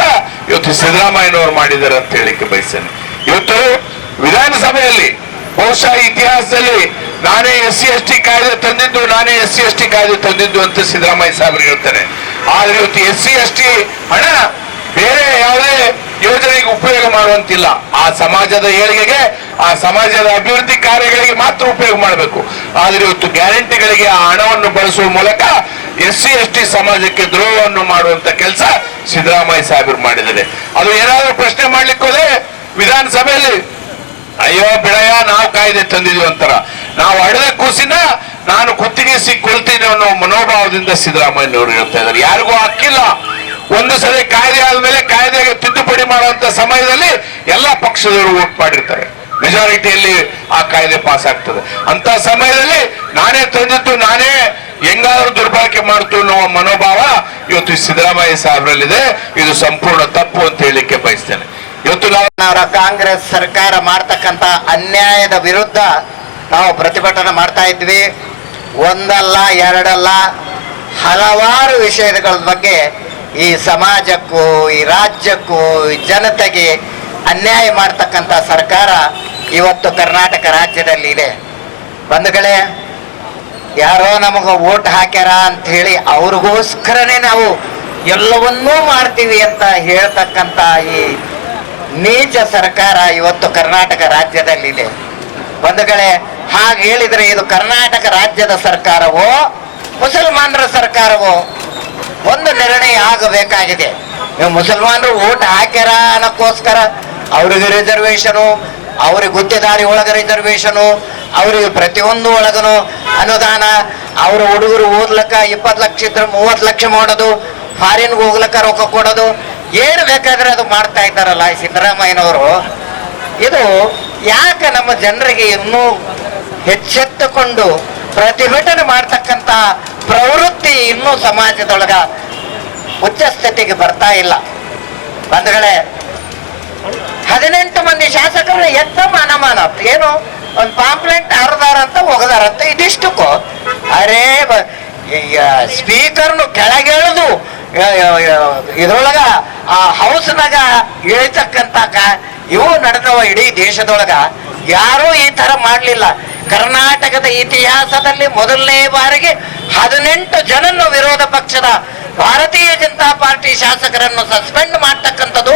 ಇವತ್ತು ಸಿದ್ದರಾಮಯ್ಯನವರು ಮಾಡಿದ್ದಾರೆ ಅಂತ ಹೇಳಿಕ್ಕೆ ಬಯಸ್ತೇನೆ. ಇವತ್ತು ವಿಧಾನಸಭೆಯಲ್ಲಿ ಬಹುಶಃ ಇತಿಹಾಸದಲ್ಲಿ ನಾನೇ SC/ST ಕಾಯ್ದೆ ತಂದಿದ್ದು ಅಂತ ಸಿದ್ದರಾಮಯ್ಯ ಸಾಹೇಬರು ಹೇಳ್ತಾರೆ. ಆದ್ರೆ ಇವತ್ತು SC/ST ಹಣ ಬೇರೆ ಯಾವುದೇ ಯೋಜನೆಗೆ ಉಪಯೋಗ ಮಾಡುವಂತಿಲ್ಲ. ಆ ಸಮಾಜದ ಏಳಿಗೆಗೆ, ಆ ಸಮಾಜದ ಅಭಿವೃದ್ಧಿ ಕಾರ್ಯಗಳಿಗೆ ಮಾತ್ರ ಉಪಯೋಗ ಮಾಡಬೇಕು. ಆದ್ರೆ ಇವತ್ತು ಗ್ಯಾರಂಟಿಗಳಿಗೆ ಆ ಹಣವನ್ನು ಬಳಸುವ ಮೂಲಕ SC/ST ಸಮಾಜಕ್ಕೆ ದ್ರೋಹವನ್ನು ಮಾಡುವಂತ ಕೆಲಸ ಸಿದ್ದರಾಮಯ್ಯ ಸಾಹೇಬರು ಮಾಡಿದ್ದಾರೆ. ಅದು ಏನಾದ್ರೂ ಪ್ರಶ್ನೆ ಮಾಡ್ಲಿಕ್ಕೆ ಹೋದ್ರೆ ವಿಧಾನಸಭೆಯಲ್ಲಿ ಅಯ್ಯೋ ಬಿಡಯ್ಯ ನಾವು ಕಾಯ್ದೆ ತಂದಿದ್ವಿ ಅಂತಾರ. ನಾವು ಅಡದ ಕೂಸಿನ ನಾನು ಕುತ್ತಿಗೆ ಕೊಳ್ತೀನಿ ಅನ್ನೋ ಮನೋಭಾವದಿಂದ ಸಿದ್ದರಾಮಯ್ಯನವರು ಹೇಳ್ತಾ ಇದ್ದಾರೆ. ಯಾರಿಗೂ ಹಕ್ಕಿಲ್ಲ. ಒಂದು ಸರಿ ಕಾಯ್ದೆ ಆದ್ಮೇಲೆ ಕಾಯ್ದೆಗೆ ತಿದ್ದುಪಡಿ ಮಾಡುವಂತ ಸಮಯದಲ್ಲಿ ಎಲ್ಲ ಪಕ್ಷದವರು ವೋಟ್ ಮಾಡಿರ್ತಾರೆ, ಮೆಜಾರಿಟಿಯಲ್ಲಿ ಆ ಕಾಯ್ದೆ ಪಾಸ್ ಆಗ್ತದೆ. ಅಂತ ಸಮಯದಲ್ಲಿ ನಾನೇ ತಂದಿದ್ದು, ನಾನೇ ಹೆಂಗಾದ್ರೂ ದುರ್ಬಳಕೆ ಮಾಡ್ತು ಅನ್ನೋ ಮನೋಭಾವ ಇವತ್ತು ಸಿದ್ದರಾಮಯ್ಯ ಸಾಹೇಬರಲ್ಲಿದೆ. ಇದು ಸಂಪೂರ್ಣ ತಪ್ಪು ಅಂತ ಹೇಳಿಕ್ಕೆ ಬಯಸ್ತೇನೆ. ಇವತ್ತು ನಾವು ಕಾಂಗ್ರೆಸ್ ಸರ್ಕಾರ ಮಾಡ್ತಕ್ಕಂಥ ಅನ್ಯಾಯದ ವಿರುದ್ಧ ನಾವು ಪ್ರತಿಭಟನೆ ಮಾಡ್ತಾ ಇದ್ವಿ. ಒಂದಲ್ಲ ಎರಡಲ್ಲ, ಹಲವಾರು ವಿಷಯಗಳ ಬಗ್ಗೆ ಈ ಸಮಾಜಕ್ಕೂ ಈ ರಾಜ್ಯಕ್ಕೂ ಈ ಜನತೆಗೆ ಅನ್ಯಾಯ ಮಾಡ್ತಕ್ಕಂಥ ಸರ್ಕಾರ ಇವತ್ತು ಕರ್ನಾಟಕ ರಾಜ್ಯದಲ್ಲಿ ಇದೆ. ಬಂಧುಗಳೇ, ಯಾರೋ ನಮಗೆ ವೋಟ್ ಹಾಕ್ಯಾರ ಅಂತ ಹೇಳಿ ಅವ್ರಿಗೋಸ್ಕರನೇ ನಾವು ಎಲ್ಲವನ್ನೂ ಮಾಡ್ತೀವಿ ಅಂತ ಹೇಳ್ತಕ್ಕಂಥ ಈ ನೀಚ ಸರ್ಕಾರ ಇವತ್ತು ಕರ್ನಾಟಕ ರಾಜ್ಯದಲ್ಲಿದೆ. ಬಂಧುಗಳೇ, ಹಾಗೆ ಹೇಳಿದ್ರೆ ಇದು ಕರ್ನಾಟಕ ರಾಜ್ಯದ ಸರ್ಕಾರವೋ ಮುಸಲ್ಮಾನರ ಸರ್ಕಾರವೋ ಒಂದು ನಿರ್ಣಯ ಆಗಬೇಕಾಗಿದೆ. ನೀವು ಮುಸಲ್ಮಾನರು ವೋಟ್ ಹಾಕ್ಯಾರ ಅನ್ನೋಕ್ಕೋಸ್ಕರ ಅವ್ರಿಗೆ ರಿಸರ್ವೇಶನು, ಅವ್ರಿಗೆ ಗುತ್ತಿದಾರಿ ಒಳಗೆ ರಿಸರ್ವೇಶನು, ಅವ್ರಿಗೆ ಪ್ರತಿಯೊಂದು ಒಳಗನು ಅನುದಾನ, ಅವ್ರ ಹುಡುಗರು ಓದ್ಲಕ್ಕ 20 ಲಕ್ಷ ಇದ್ರೆ 30 ಲಕ್ಷ ಮಾಡೋದು, ಫಾರಿನ್ಗೆ ಹೋಗ್ಲಕ್ಕ ರೊಕ್ಕ ಕೊಡೋದು, ಏನು ಬೇಕಾದ್ರೆ ಅದು ಮಾಡ್ತಾ ಇದ್ದಾರಲ್ಲ ಈ ಸಿದ್ದರಾಮಯ್ಯನವರು. ಇದು ಯಾಕೆ ನಮ್ಮ ಜನರಿಗೆ ಇನ್ನೂ ಎಚ್ಚೆತ್ತುಕೊಂಡು ಪ್ರತಿಭಟನೆ ಮಾಡ್ತಕ್ಕಂಥ ಪ್ರವೃತ್ತಿ ಇನ್ನೂ ಸಮಾಜದೊಳಗ ಉಚ್ಚ ಸ್ಥಿತಿಗೆ ಬರ್ತಾ ಇಲ್ಲ? ಬಂಧುಗಳೇ, 18 ಮಂದಿ ಶಾಸಕರನ್ನ ಎತ್ತ ಮಾನಮಾನ ಏನು ಒಂದು ಪಾಂಪ್ಲೆಂಟ್ ಹರಿದಾರಂತ ಹೋಗದಾರಂತ ಇದಿಷ್ಟಕ್ಕೂ ಅರೇ ಸ್ಪೀಕರ್ನು ಕೆಳಗೆಳೆದು ಇದ್ರೊಳಗ ಆ ಹೌಸ್ನಾಗ ಇಳಿತಕ್ಕಂತ ಇವು ನಡೆದವ ಇಡೀ ದೇಶದೊಳಗ. ಯಾರೂ ಈ ತರ ಮಾಡ್ಲಿಲ್ಲ. ಕರ್ನಾಟಕದ ಇತಿಹಾಸದಲ್ಲಿ ಮೊದಲನೇ ಬಾರಿಗೆ 18 ಜನನ್ನು ವಿರೋಧ ಪಕ್ಷದ ಭಾರತೀಯ ಜನತಾ ಪಾರ್ಟಿ ಶಾಸಕರನ್ನು ಸಸ್ಪೆಂಡ್ ಮಾಡ್ತಕ್ಕಂಥದ್ದು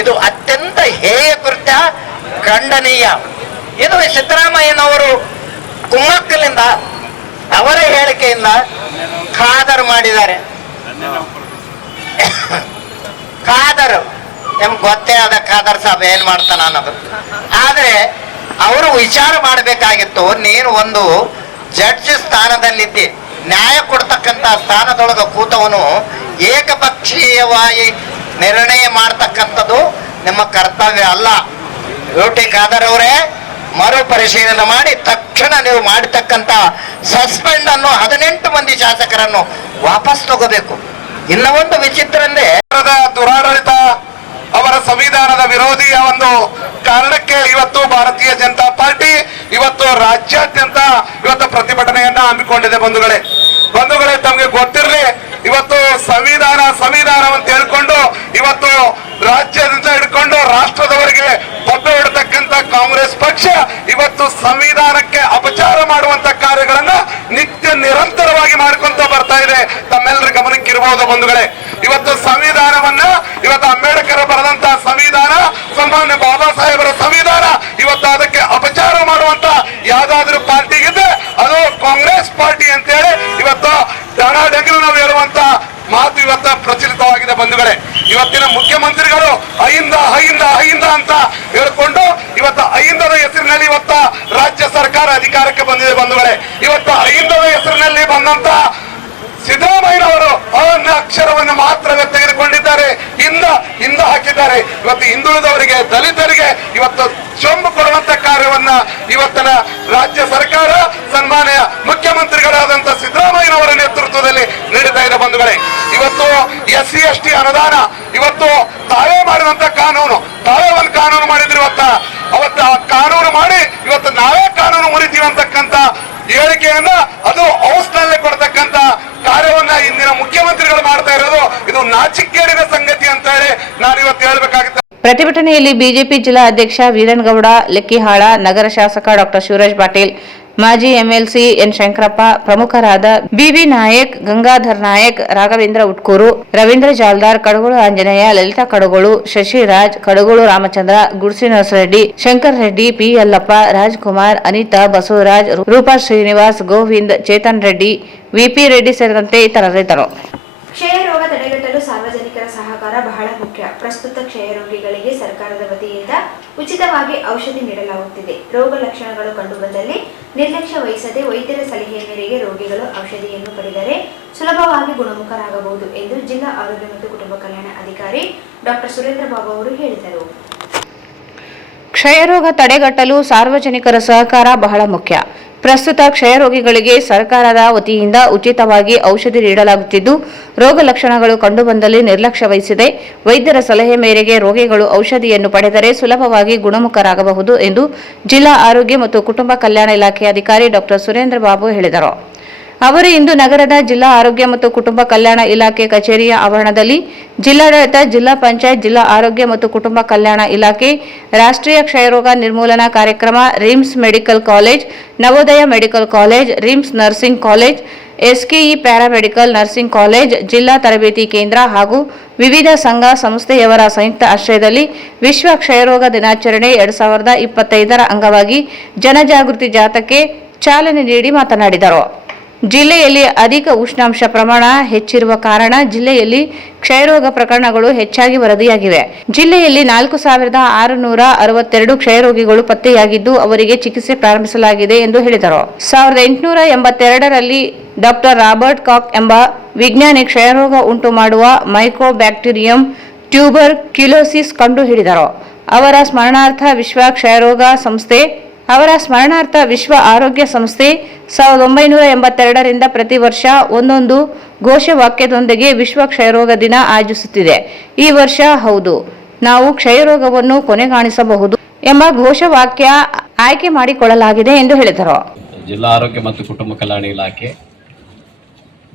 ಇದು ಅತ್ಯಂತ ಹೇಯ ಕೃತ್ಯ, ಖಂಡನೀಯ. ಇದು ಸಿದ್ದರಾಮಯ್ಯನವರು ಕುಮ್ಮಕ್ಕಲಿಂದ ಅವರ ಹೇಳಿಕೆಯಿಂದ ಖಾದರ್ ಮಾಡಿದ್ದಾರೆ. ಖಾದರ್ ನಿಮ್ಗೆ ಗೊತ್ತೇ ಆದ ಖಾದರ್ ಸಾಬ್ ಏನ್ ಮಾಡ್ತಾನ ಅನ್ನೋದು. ಆದ್ರೆ ಅವರು ವಿಚಾರ ಮಾಡಬೇಕಾಗಿತ್ತು, ನೀನು ಒಂದು ಜಡ್ಜ್ ಸ್ಥಾನದಲ್ಲಿದ್ದಿ, ನ್ಯಾಯ ಕೊಡ್ತಕ್ಕಂಥ ಸ್ಥಾನದೊಳಗ ಕೂತವನು ಏಕಪಕ್ಷೀಯವಾಗಿ ನಿರ್ಣಯ ಮಾಡ್ತಕ್ಕಂಥದ್ದು ನಿಮ್ಮ ಕರ್ತವ್ಯ ಅಲ್ಲ. ಯುಟಿ ಖಾದರ್ ಅವರೇ, ಮರುಪರಿಶೀಲನೆ ಮಾಡಿ ತಕ್ಷಣ ನೀವು ಮಾಡತಕ್ಕಂಥ ಸಸ್ಪೆಂಡ್ ಅನ್ನು 18 ಮಂದಿ ಶಾಸಕರನ್ನು ವಾಪಸ್ ತಗೋಬೇಕು. ಇನ್ನ ಒಂದು ವಿಚಿತ್ರ ಅಂದ್ರೆ ದುರಾಡಳಿತ ಅವರ ಸಂವಿಧಾನದ ವಿರೋಧಿಯ ಒಂದು ಕಾರಣಕ್ಕೆ ಇವತ್ತು ಭಾರತೀಯ ಜನತಾ ಪಾರ್ಟಿ ಇವತ್ತು ರಾಜ್ಯಾದ್ಯಂತ ಇವತ್ತು ಪ್ರತಿಭಟನೆಯನ್ನ ಹಮ್ಮಿಕೊಂಡಿದೆ. ಬಂಧುಗಳೇ ತಮಗೆ ಗೊತ್ತಿರಲಿ, ಇವತ್ತು ಸಂವಿಧಾನ ಅಂತ ಹೇಳ್ಕೊಂಡು ಇವತ್ತು ರಾಜ್ಯದಿಂದ ಹಿಡ್ಕೊಂಡು ರಾಷ್ಟ್ರದವರೆಗೆ ಬೊಬ್ಬೆ ಇಡತಕ್ಕಂತ ಕಾಂಗ್ರೆಸ್ ಪಕ್ಷ ಇವತ್ತು ಸಂವಿಧಾನಕ್ಕೆ ಅಪಚಾರ ಮಾಡುವಂತ ಕಾರ್ಯಗಳನ್ನ ನಿರಂತರವಾಗಿ ಮಾಡ್ಕೊಂತ ಬರ್ತಾ ಇದೆ. ತಮ್ಮೆಲ್ಲರ ಗಮನಕ್ಕಿರಬಹುದು ಬಂಧುಗಳೇ. ಇವತ್ತು ಸಂವಿಧಾನವನ್ನ ಇವತ್ತು ಅಂಬೇಡ್ಕರ್ ಬರೆದಂತ ಸಂವಿಧಾನ, ಸನ್ಮಾನ್ಯ ಬಾಬಾ ಸಾಹೇಬರ ಸಂವಿಧಾನ, ಇವತ್ತು ಅದಕ್ಕೆ ಅಪಚಾರ ಮಾಡುವಂತ ಯಾವ್ದಾದ್ರು ಪಾರ್ಟಿ ಇದೆ ಅದು ಕಾಂಗ್ರೆಸ್ ಪಾರ್ಟಿ ಅಂತೇಳಿ ಇವತ್ತು ಡಂಗಲು ನಾವು ಹೇಳುವಂತ ಮಾತು ಇವತ್ತು ಪ್ರಚಲಿತವಾಗಿದೆ ಬಂಧುಗಳೇ. ಇವತ್ತಿನ ಮುಖ್ಯಮಂತ್ರಿಗಳು ಅಹಿಂದ ಅಂತ ಹೇಳ್ಕೊಂಡು ಇವತ್ತು ಅಹಿಂದದ ಹೆಸರಿನಲ್ಲಿ ಇವತ್ತು ರಾಜ್ಯ ಸರ್ಕಾರ ಅಧಿಕಾರಕ್ಕೆ ಬಂದಿದೆ ಬಂಧುಗಳೇ. ಇವತ್ತು ಅಹಿಂದದ ಹೆಸರಿನಲ್ಲಿ ಬಂದಂತ ಸಿದ್ದರಾಮಯ್ಯನವರು ಅನ್ನ ಅಕ್ಷರವನ್ನು ಮಾತ್ರ ತೆಗೆದುಕೊಂಡಿದ್ದಾರೆ, ಹಿಂದ ಹಾಕಿದ್ದಾರೆ. ಇವತ್ತು ಹಿಂದುಳಿದವರಿಗೆ, ದಲಿತರಿಗೆ ಇವತ್ತು ಚೊಂಬು ಕೊಡುವಂತ ಕಾರ್ಯವನ್ನ ಇವತ್ತಿನ ರಾಜ್ಯ ಸರ್ಕಾರ ಸನ್ಮಾನ್ಯ ಮುಖ್ಯಮಂತ್ರಿಗಳಾದಂತ ಸಿದ್ದರಾಮಯ್ಯನವರ ನೇತೃತ್ವದಲ್ಲಿ ನಡೀತಾ ಇದೆ ಬಂಧುಗಳೇ. ಇವತ್ತು SC ST ಅನುದಾನ ಇವತ್ತು ತಾವೇ ಮಾಡಿದಂತ ಕಾನೂನು, ತಾವೇ ಒಂದು ಕಾನೂನು ಮಾಡಿದ್ರು. ಅವತ್ತು ಆ ಕಾನೂನು ಮಾಡಿ ಇವತ್ತು ನಾವೇ ಕಾನೂನು ಮುರಿತೀವಿ ಅಂತಕ್ಕಂತ ಹೇಳಿಕೆಯನ್ನ ಅದು ಹೌಸ್ನಲ್ಲೇ ಕೊಡ್ತಕ್ಕಂತ ಕಾರ್ಯವನ್ನ ಇಂದಿನ ಮುಖ್ಯಮಂತ್ರಿಗಳು ಮಾಡ್ತಾ ಇರೋದು ಇದು ನಾಚಿಕೆಗೇಡಿನ ಸಂಗತಿ ಅಂತ ಹೇಳಿ ನಾನು ಇವತ್ತು ಹೇಳ್ಬೇಕಾಗುತ್ತೆ. ಪ್ರತಿಭಟನೆಯಲ್ಲಿ ಬಿಜೆಪಿ ಜಿಲ್ಲಾ ಅಧ್ಯಕ್ಷ ವೀರನಗೌಡ ಲೆಕ್ಕಿಹಾಳ, ನಗರ ಶಾಸಕ ಡಾಕ್ಟರ್ ಶಿವರಾಜ್ ಪಾಟೀಲ್, ಮಾಜಿ MLC ಎನ್ ಶಂಕರಪ್ಪ, ಪ್ರಮುಖರಾದ BV Nayak, Gangadhar Nayak, Raghavendra Utkur, Ravindra Jaldar, Kadagolu Anjaneya, Lalitha Kadagolu, Shashiraj, Kadagolu Ramachandra, Gudsi Narasareddy, Shankar Reddy, P Yellappa, Rajkumar, Anitha, Basavaraj, Roopa Srinivas, Govind, Chetan Reddy, VP Reddy ಸೇರಿದಂತೆ ಇತರರಿದ್ದರು. ಕ್ಷಯ ರೋಗ ತಡೆಗಟ್ಟಲು ಸಾರ್ವಜನಿಕರ ಸಹಕಾರ ಬಹಳ ಮುಖ್ಯ. ಪ್ರಸ್ತುತ ಕ್ಷಯ ರೋಗಿಗಳಿಗೆ ಸರ್ಕಾರದ ವತಿಯಿಂದ ಉಚಿತವಾಗಿ ಔಷಧಿ ನೀಡಲಾಗುತ್ತಿದೆ. ರೋಗ ಲಕ್ಷಣಗಳು ಕಂಡುಬಂದಲ್ಲಿ ನಿರ್ಲಕ್ಷ್ಯ ವಹಿಸದೆ ವೈದ್ಯರ ಸಲಹೆಯ ಮೇರೆಗೆ ರೋಗಿಗಳು ಔಷಧಿಯನ್ನು ಪಡೆದರೆ ಸುಲಭವಾಗಿ ಗುಣಮುಖರಾಗಬಹುದು ಎಂದು ಜಿಲ್ಲಾ ಆರೋಗ್ಯ ಮತ್ತು ಕುಟುಂಬ ಕಲ್ಯಾಣ ಅಧಿಕಾರಿ ಡಾಕ್ಟರ್ ಸುರೇಂದ್ರ ಬಾಬು ಅವರು ಹೇಳಿದರು. ಕ್ಷಯರೋಗ ತಡೆಗಟ್ಟಲು ಸಾರ್ವಜನಿಕರ ಸಹಕಾರ ಬಹಳ ಮುಖ್ಯ. ಪ್ರಸ್ತುತ ಕ್ಷಯರೋಗಿಗಳಿಗೆ ಸರ್ಕಾರದ ವತಿಯಿಂದ ಉಚಿತವಾಗಿ ಔಷಧಿ ನೀಡಲಾಗುತ್ತಿದ್ದು, ರೋಗ ಲಕ್ಷಣಗಳು ಕಂಡುಬಂದಲ್ಲಿ ನಿರ್ಲಕ್ಷ್ಯ ವಹಿಸದೆ ವೈದ್ಯರ ಸಲಹೆ ಮೇರೆಗೆ ರೋಗಿಗಳು ಔಷಧಿಯನ್ನು ಪಡೆದರೆ ಸುಲಭವಾಗಿ ಗುಣಮುಖರಾಗಬಹುದು ಎಂದು ಜಿಲ್ಲಾ ಆರೋಗ್ಯ ಮತ್ತು ಕುಟುಂಬ ಕಲ್ಯಾಣ ಇಲಾಖೆ ಅಧಿಕಾರಿ ಡಾಕ್ಟರ್ ಸುರೇಂದ್ರ ಬಾಬು ಹೇಳಿದರು. ಅವರು ಇಂದು ನಗರದ ಜಿಲ್ಲಾ ಆರೋಗ್ಯ ಮತ್ತು ಕುಟುಂಬ ಕಲ್ಯಾಣ ಇಲಾಖೆ ಕಚೇರಿಯ ಆವರಣದಲ್ಲಿ ಜಿಲ್ಲಾಡಳಿತ, ಜಿಲ್ಲಾ ಪಂಚಾಯತ್, ಜಿಲ್ಲಾ ಆರೋಗ್ಯ ಮತ್ತು ಕುಟುಂಬ ಕಲ್ಯಾಣ ಇಲಾಖೆ, ರಾಷ್ಟ್ರೀಯ ಕ್ಷಯರೋಗ ನಿರ್ಮೂಲನಾ ಕಾರ್ಯಕ್ರಮ, RIMS medical college, Navodaya medical college, RIMS nursing college, SKE paramedical nursing college, ಜಿಲ್ಲಾ ತರಬೇತಿ ಕೇಂದ್ರ ಹಾಗೂ ವಿವಿಧ ಸಂಘ ಸಂಸ್ಥೆಯವರ ಸಂಯುಕ್ತ ಆಶ್ರಯದಲ್ಲಿ ವಿಶ್ವ ಕ್ಷಯರೋಗ ದಿನಾಚರಣೆ 2025ರ ಅಂಗವಾಗಿ ಜನಜಾಗೃತಿ ಜಾಥಾಕ್ಕೆ ಚಾಲನೆ ನೀಡಿ ಮಾತನಾಡಿದರು. ಜಿಲ್ಲೆಯಲ್ಲಿ ಅಧಿಕ ಉಷ್ಣಾಂಶ ಪ್ರಮಾಣ ಹೆಚ್ಚಿರುವ ಕಾರಣ ಜಿಲ್ಲೆಯಲ್ಲಿ ಕ್ಷಯರೋಗ ಪ್ರಕರಣಗಳು ಹೆಚ್ಚಾಗಿ ವರದಿಯಾಗಿವೆ. ಜಿಲ್ಲೆಯಲ್ಲಿ 4662 ಕ್ಷಯರೋಗಿಗಳು ಪತ್ತೆಯಾಗಿದ್ದು ಅವರಿಗೆ ಚಿಕಿತ್ಸೆ ಪ್ರಾರಂಭಿಸಲಾಗಿದೆ ಎಂದು ಹೇಳಿದರು. 1882ರಲ್ಲಿ ಡಾಕ್ಟರ್ ರಾಬರ್ಟ್ ಕಾಕ್ ಎಂಬ ವಿಜ್ಞಾನಿ ಕ್ಷಯರೋಗ ಉಂಟು ಮಾಡುವ ಮೈಕೋಬ್ಯಾಕ್ಟೀರಿಯಂ ಟ್ಯೂಬರ್ ಕ್ಯುಲೋಸಿಸ್ ಕಂಡುಹಿಡಿದರು. ಅವರ ಸ್ಮರಣಾರ್ಥ ವಿಶ್ವ ಆರೋಗ್ಯ ಸಂಸ್ಥೆ 1982ರಿಂದ ಪ್ರತಿ ವರ್ಷ ಒಂದೊಂದು ಘೋಷವಾಕ್ಯದೊಂದಿಗೆ ವಿಶ್ವ ಕ್ಷಯರೋಗ ದಿನ ಆಯೋಜಿಸುತ್ತಿದೆ. ಈ ವರ್ಷ ಹೌದು, ನಾವು ಕ್ಷಯರೋಗವನ್ನು ಕೊನೆಗಾಣಿಸಬಹುದು ಎಂಬ ಘೋಷವಾಕ್ಯ ಆಯ್ಕೆ ಮಾಡಿಕೊಳ್ಳಲಾಗಿದೆ ಎಂದು ಹೇಳಿದರು. ಜಿಲ್ಲಾ ಆರೋಗ್ಯ ಮತ್ತು ಕುಟುಂಬ ಕಲ್ಯಾಣ ಇಲಾಖೆ,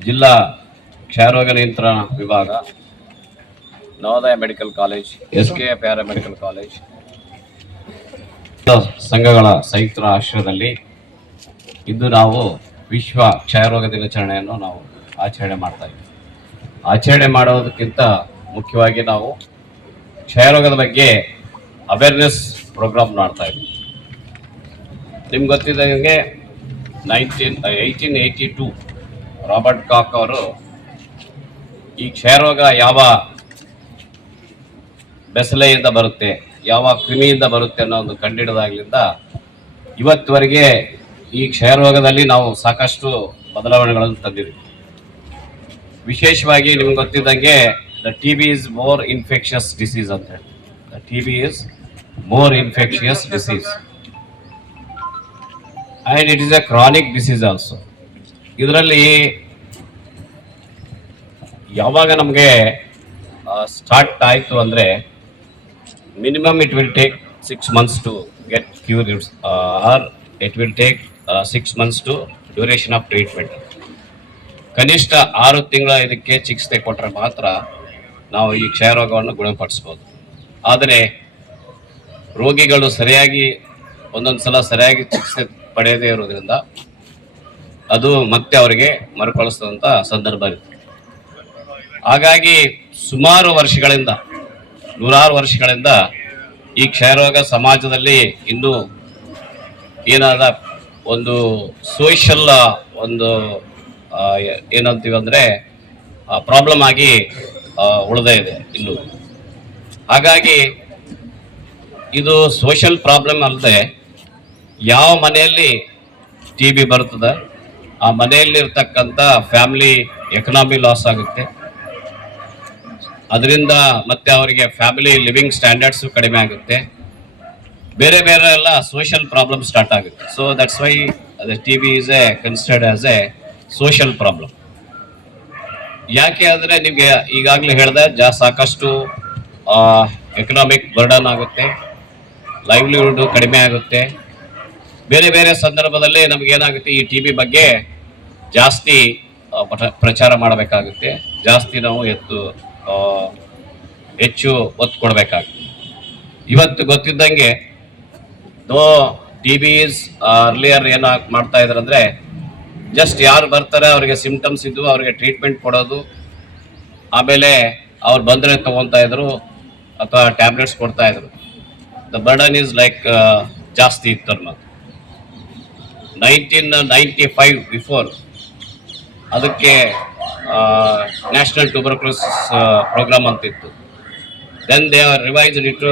ಜಿಲ್ಲಾ ಕ್ಷಯರೋಗ ನಿಯಂತ್ರಣ ವಿಭಾಗ, Navodaya medical college, SKE paramedical college ಸಂಘಗಳ ಸಂಯುಕ್ತ ಆಶ್ರಯದಲ್ಲಿ ಇಂದು ನಾವು ವಿಶ್ವ ಕ್ಷಯರೋಗ ದಿನಾಚರಣೆಯನ್ನು ನಾವು ಆಚರಣೆ ಮಾಡ್ತಾ ಇದ್ದೀವಿ. ಆಚರಣೆ ಮಾಡೋದಕ್ಕಿಂತ ಮುಖ್ಯವಾಗಿ ನಾವು ಕ್ಷಯರೋಗದ ಬಗ್ಗೆ ಅವೇರ್ನೆಸ್ ಪ್ರೋಗ್ರಾಮ್ ಮಾಡ್ತಾ ಇದ್ದೀವಿ. ನಿಮ್ಗೆ ಗೊತ್ತಿದ್ದಂಗೆ 1882 ರಾಬರ್ಟ್ ಕಾಕ್ ಅವರು ಈ ಕ್ಷಯರೋಗ ಯಾವ ಬೆಸಲೆಯಿಂದ ಬರುತ್ತೆ, ಯಾವ ಕ್ರಿಮಿಯಿಂದ ಬರುತ್ತೆ ಅನ್ನೋ ಒಂದು ಕಂಡುಹಿಡಿದಾಗಲಿಂದ ಇವತ್ತುವರೆಗೆ ಈ ಕ್ಷಯರೋಗದಲ್ಲಿ ನಾವು ಸಾಕಷ್ಟು ಬದಲಾವಣೆಗಳನ್ನು ತಂದಿದ್ದೀವಿ. ವಿಶೇಷವಾಗಿ ನಿಮ್ಗೆ ಗೊತ್ತಿದ್ದಂಗೆ TB is more infectious disease ಅಂತ ಹೇಳಿ. TB is more infectious disease and it is a chronic disease also. ಇದರಲ್ಲಿ ಯಾವಾಗ ನಮಗೆ ಸ್ಟಾರ್ಟ್ ಆಯಿತು ಅಂದರೆ minimum it will take 6 months to get cured, or it will take 6 months to duration of treatment. ಕನಿಷ್ಠ 6 ತಿಂಗಳ ಇದಕ್ಕೆ ಚಿಕಿತ್ಸೆ ಕೊಟ್ಟರೆ ಮಾತ್ರ ನಾವು ಈ ಕ್ಷಯರೋಗವನ್ನು ಗುಣಪಡಿಸ್ಬೋದು. ಆದರೆ ರೋಗಿಗಳು ಸರಿಯಾಗಿ ಒಂದೊಂದು ಸಲ ಸರಿಯಾಗಿ ಚಿಕಿತ್ಸೆ ಪಡೆಯದೇ ಇರೋದ್ರಿಂದ ಅದು ಮತ್ತೆ ಅವರಿಗೆ ಮರುಕಳಿಸಿದಂಥ ಸಂದರ್ಭ ಇರುತ್ತೆ. ಹಾಗಾಗಿ ಸುಮಾರು ವರ್ಷಗಳಿಂದ, ನೂರಾರು ವರ್ಷಗಳಿಂದ ಈ ಕ್ಷಯರೋಗ ಸಮಾಜದಲ್ಲಿ ಇನ್ನೂ ಏನಾದ ಒಂದು ಸೋಷಲ್ ಒಂದು ಏನಂತೀವಿ ಅಂದರೆ ಪ್ರಾಬ್ಲಮ್ ಆಗಿ ಉಳಿದೇ ಇದೆ ಇನ್ನೂ. ಹಾಗಾಗಿ ಇದು ಸೋಷಲ್ ಪ್ರಾಬ್ಲಮ್ ಅಲ್ಲದೆ ಯಾವ ಮನೆಯಲ್ಲಿ ಟಿ ಬಿ ಬರ್ತದೆ ಆ ಮನೆಯಲ್ಲಿರ್ತಕ್ಕಂಥ ಫ್ಯಾಮಿಲಿ ಎಕನಾಮಿ ಲಾಸ್ ಆಗುತ್ತೆ. ಅದರಿಂದ ಮತ್ತೆ ಅವರಿಗೆ ಫ್ಯಾಮಿಲಿ ಲಿವಿಂಗ್ ಸ್ಟ್ಯಾಂಡರ್ಡ್ಸು ಕಡಿಮೆ ಆಗುತ್ತೆ. ಬೇರೆ ಬೇರೆ ಎಲ್ಲ ಸೋಷಲ್ ಪ್ರಾಬ್ಲಮ್ ಸ್ಟಾರ್ಟ್ ಆಗುತ್ತೆ. So that's why T B is A considered as A social problem. ಯಾಕೆ ಅಂದರೆ ನಿಮಗೆ ಈಗಾಗಲೇ ಹೇಳಿದೆ, ಸಾಕಷ್ಟು ಎಕನಾಮಿಕ್ ಬರ್ಡನ್ ಆಗುತ್ತೆ, ಲೈವ್ಲಿಹುಡ್ ಕಡಿಮೆ ಆಗುತ್ತೆ. ಬೇರೆ ಬೇರೆ ಸಂದರ್ಭದಲ್ಲಿ ನಮಗೇನಾಗುತ್ತೆ, ಈ ಟಿ ಬಿ ಬಗ್ಗೆ ಜಾಸ್ತಿ ಪ್ರಚಾರ ಮಾಡಬೇಕಾಗುತ್ತೆ, ಜಾಸ್ತಿ ನಾವು ಹೆಚ್ಚು ಒತ್ತು ಕೊಡಬೇಕಾಗುತ್ತೆ. ಇವತ್ತು ಗೊತ್ತಿದ್ದಂಗೆ no T B is earlier ಏನು ಮಾಡ್ತಾ ಇದ್ದಾರೆ ಅಂದರೆ, ಜಸ್ಟ್ ಯಾರು ಬರ್ತಾರೆ ಅವರಿಗೆ ಸಿಂಪ್ಟಮ್ಸ್ ಇದ್ದು ಅವರಿಗೆ ಟ್ರೀಟ್ಮೆಂಟ್ ಕೊಡೋದು, ಆಮೇಲೆ ಅವ್ರು ಬಂದರೆ ತೊಗೊತಾ ಇದ್ರು ಅಥವಾ ಟ್ಯಾಬ್ಲೆಟ್ಸ್ ಕೊಡ್ತಾ ಇದ್ರು. ದ ಬರ್ಡನ್ ಈಸ್ ಲೈಕ್ ಜಾಸ್ತಿ ಇತ್ತು. 1995 ಬಿಫೋರ್ ಅದಕ್ಕೆ ನ್ಯಾಷನಲ್ ಟ್ಯೂಬರ್ಕ್ಯುಲೋಸಿಸ್ ಪ್ರೋಗ್ರಾಮ್ ಅಂತಿತ್ತು. Then they are revised it to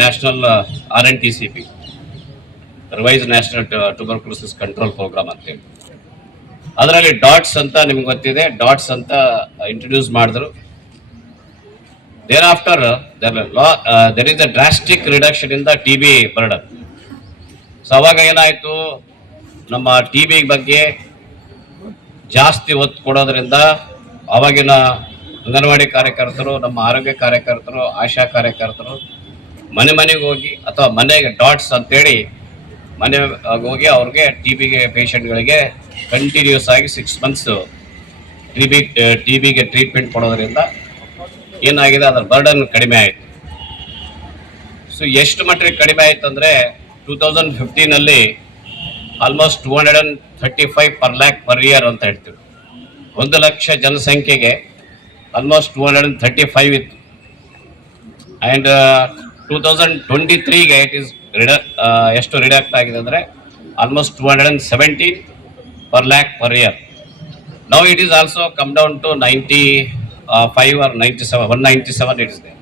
national RNTCP, revise national tuberculosis control programme ಅಂತೇಳಿ. ಅದರಲ್ಲಿ ಡಾಟ್ಸ್ ಅಂತ ನಿಮ್ಗೆ ಗೊತ್ತಿದೆ, ಡಾಟ್ಸ್ ಅಂತ ಇಂಟ್ರೊಡ್ಯೂಸ್ ಮಾಡಿದ್ರು. There after there is a drastic reduction in the TB burden. So ಅವಾಗ ಏನಾಯಿತು, ನಮ್ಮ ಟಿ ಬಿ ಬಗ್ಗೆ ಜಾಸ್ತಿ ಒತ್ತು ಕೊಡೋದ್ರಿಂದ ಅವಾಗಿನ ಅಂಗನವಾಡಿ ಕಾರ್ಯಕರ್ತರು, ನಮ್ಮ ಆರೋಗ್ಯ ಕಾರ್ಯಕರ್ತರು, ಆಶಾ ಕಾರ್ಯಕರ್ತರು ಮನೆ ಮನೆಗೆ ಹೋಗಿ ಅಥವಾ ಮನೆಗೆ ಡಾಟ್ಸ್ ಅಂತೇಳಿ ಮನೆ ಹೋಗಿ ಅವ್ರಿಗೆ ಟಿ ಬಿಗೆ ಪೇಷಂಟ್ಗಳಿಗೆ ಕಂಟಿನ್ಯೂಸ್ ಆಗಿ 6 ಮಂತ್ಸ್ ಟಿ ಬಿಗೆ ಟ್ರೀಟ್ಮೆಂಟ್ ಕೊಡೋದ್ರಿಂದ ಏನಾಗಿದೆ, ಅದರ ಬರ್ಡನ್ ಕಡಿಮೆ ಆಯಿತು. ಸೊ ಎಷ್ಟು ಮಟ್ಟಿಗೆ ಕಡಿಮೆ ಆಯಿತು ಅಂದರೆ 2015 almost 235 per lakh per year ಅಂತ ಹೇಳ್ತೀವಿ. 1 ಲಕ್ಷ ಜನಸಂಖ್ಯೆಗೆ ಆಲ್ಮೋಸ್ಟ್ 235 ಇತ್ತು. ಆ್ಯಂಡ್ 2023ಗೆ ಇಟ್ ಈಸ್ ಎಷ್ಟು ರಿಡಕ್ಟ್ ಆಗಿದೆ ಅಂದರೆ almost 217 per lakh per year. Now it is also come down to 95 or 97, 197 it is there.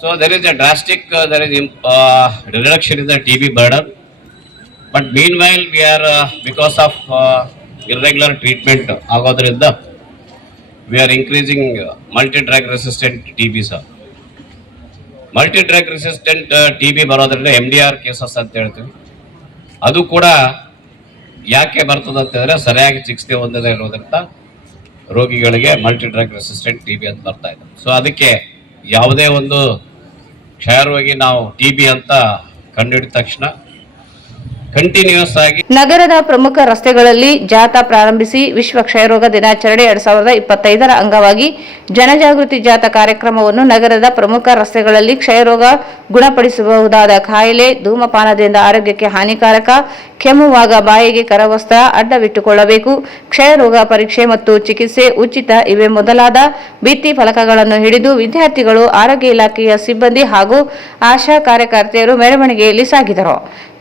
So there is a drastic reduction in the TB burden. But meanwhile we are because of irregular treatment ಆಗೋದ್ರಿಂದ we are increasing multi-drug resistant TB sir. Multi-drug resistant TB ಬರೋದ್ರಿಂದ MDR ಕೇಸಸ್ ಅಂತ ಹೇಳ್ತೀವಿ. ಅದು ಕೂಡ ಯಾಕೆ ಬರ್ತದೆ ಅಂತಂದರೆ ಸರಿಯಾಗಿ ಚಿಕಿತ್ಸೆ ಹೊಂದದೇ ಇರೋದ್ರಿಂದ ರೋಗಿಗಳಿಗೆ ಮಲ್ಟಿ-ಡ್ರಗ್ ರೆಸಿಸ್ಟೆಂಟ್ TB ಅಂತ ಬರ್ತಾ ಇದೆ. ಸೊ ಅದಕ್ಕೆ ಯಾವುದೇ ಒಂದು ಕ್ಷಯರೋಗಿ ನಾವು TB ಅಂತ ಕಂಡುಹಿಡಿದ ತಕ್ಷಣ ಕಂಟಿನ್ಯೂಸ್ ಆಗಿ ನಗರದ ಪ್ರಮುಖ ರಸ್ತೆಗಳಲ್ಲಿ ಜಾಥಾ ಪ್ರಾರಂಭಿಸಿ ವಿಶ್ವ ಕ್ಷಯರೋಗ ದಿನಾಚರಣೆ 2025ರ ಅಂಗವಾಗಿ ಜನಜಾಗೃತಿ ಜಾಥಾ ಕಾರ್ಯಕ್ರಮವನ್ನು ನಗರದ ಪ್ರಮುಖ ರಸ್ತೆಗಳಲ್ಲಿ ಕ್ಷಯರೋಗ ಗುಣಪಡಿಸಬಹುದಾದ ಕಾಯಿಲೆ, ಧೂಮಪಾನದಿಂದ ಆರೋಗ್ಯಕ್ಕೆ ಹಾನಿಕಾರಕ, ಕೆಮ್ಮುವಾಗ ಬಾಯಿಗೆ ಕರವಸ್ತ್ರ ಅಡ್ಡವಿಟ್ಟುಕೊಳ್ಳಬೇಕು, ಕ್ಷಯರೋಗ ಪರೀಕ್ಷೆ ಮತ್ತು ಚಿಕಿತ್ಸೆ ಉಚಿತ ಇವೆ ಮೊದಲಾದ ಭಿತ್ತಿ ಫಲಕಗಳನ್ನು ಹಿಡಿದು ವಿದ್ಯಾರ್ಥಿಗಳು, ಆರೋಗ್ಯ ಇಲಾಖೆಯ ಸಿಬ್ಬಂದಿ ಹಾಗೂ ಆಶಾ ಕಾರ್ಯಕರ್ತೆಯರು ಮೆರವಣಿಗೆಯಲ್ಲಿ ಸಾಗಿದರು.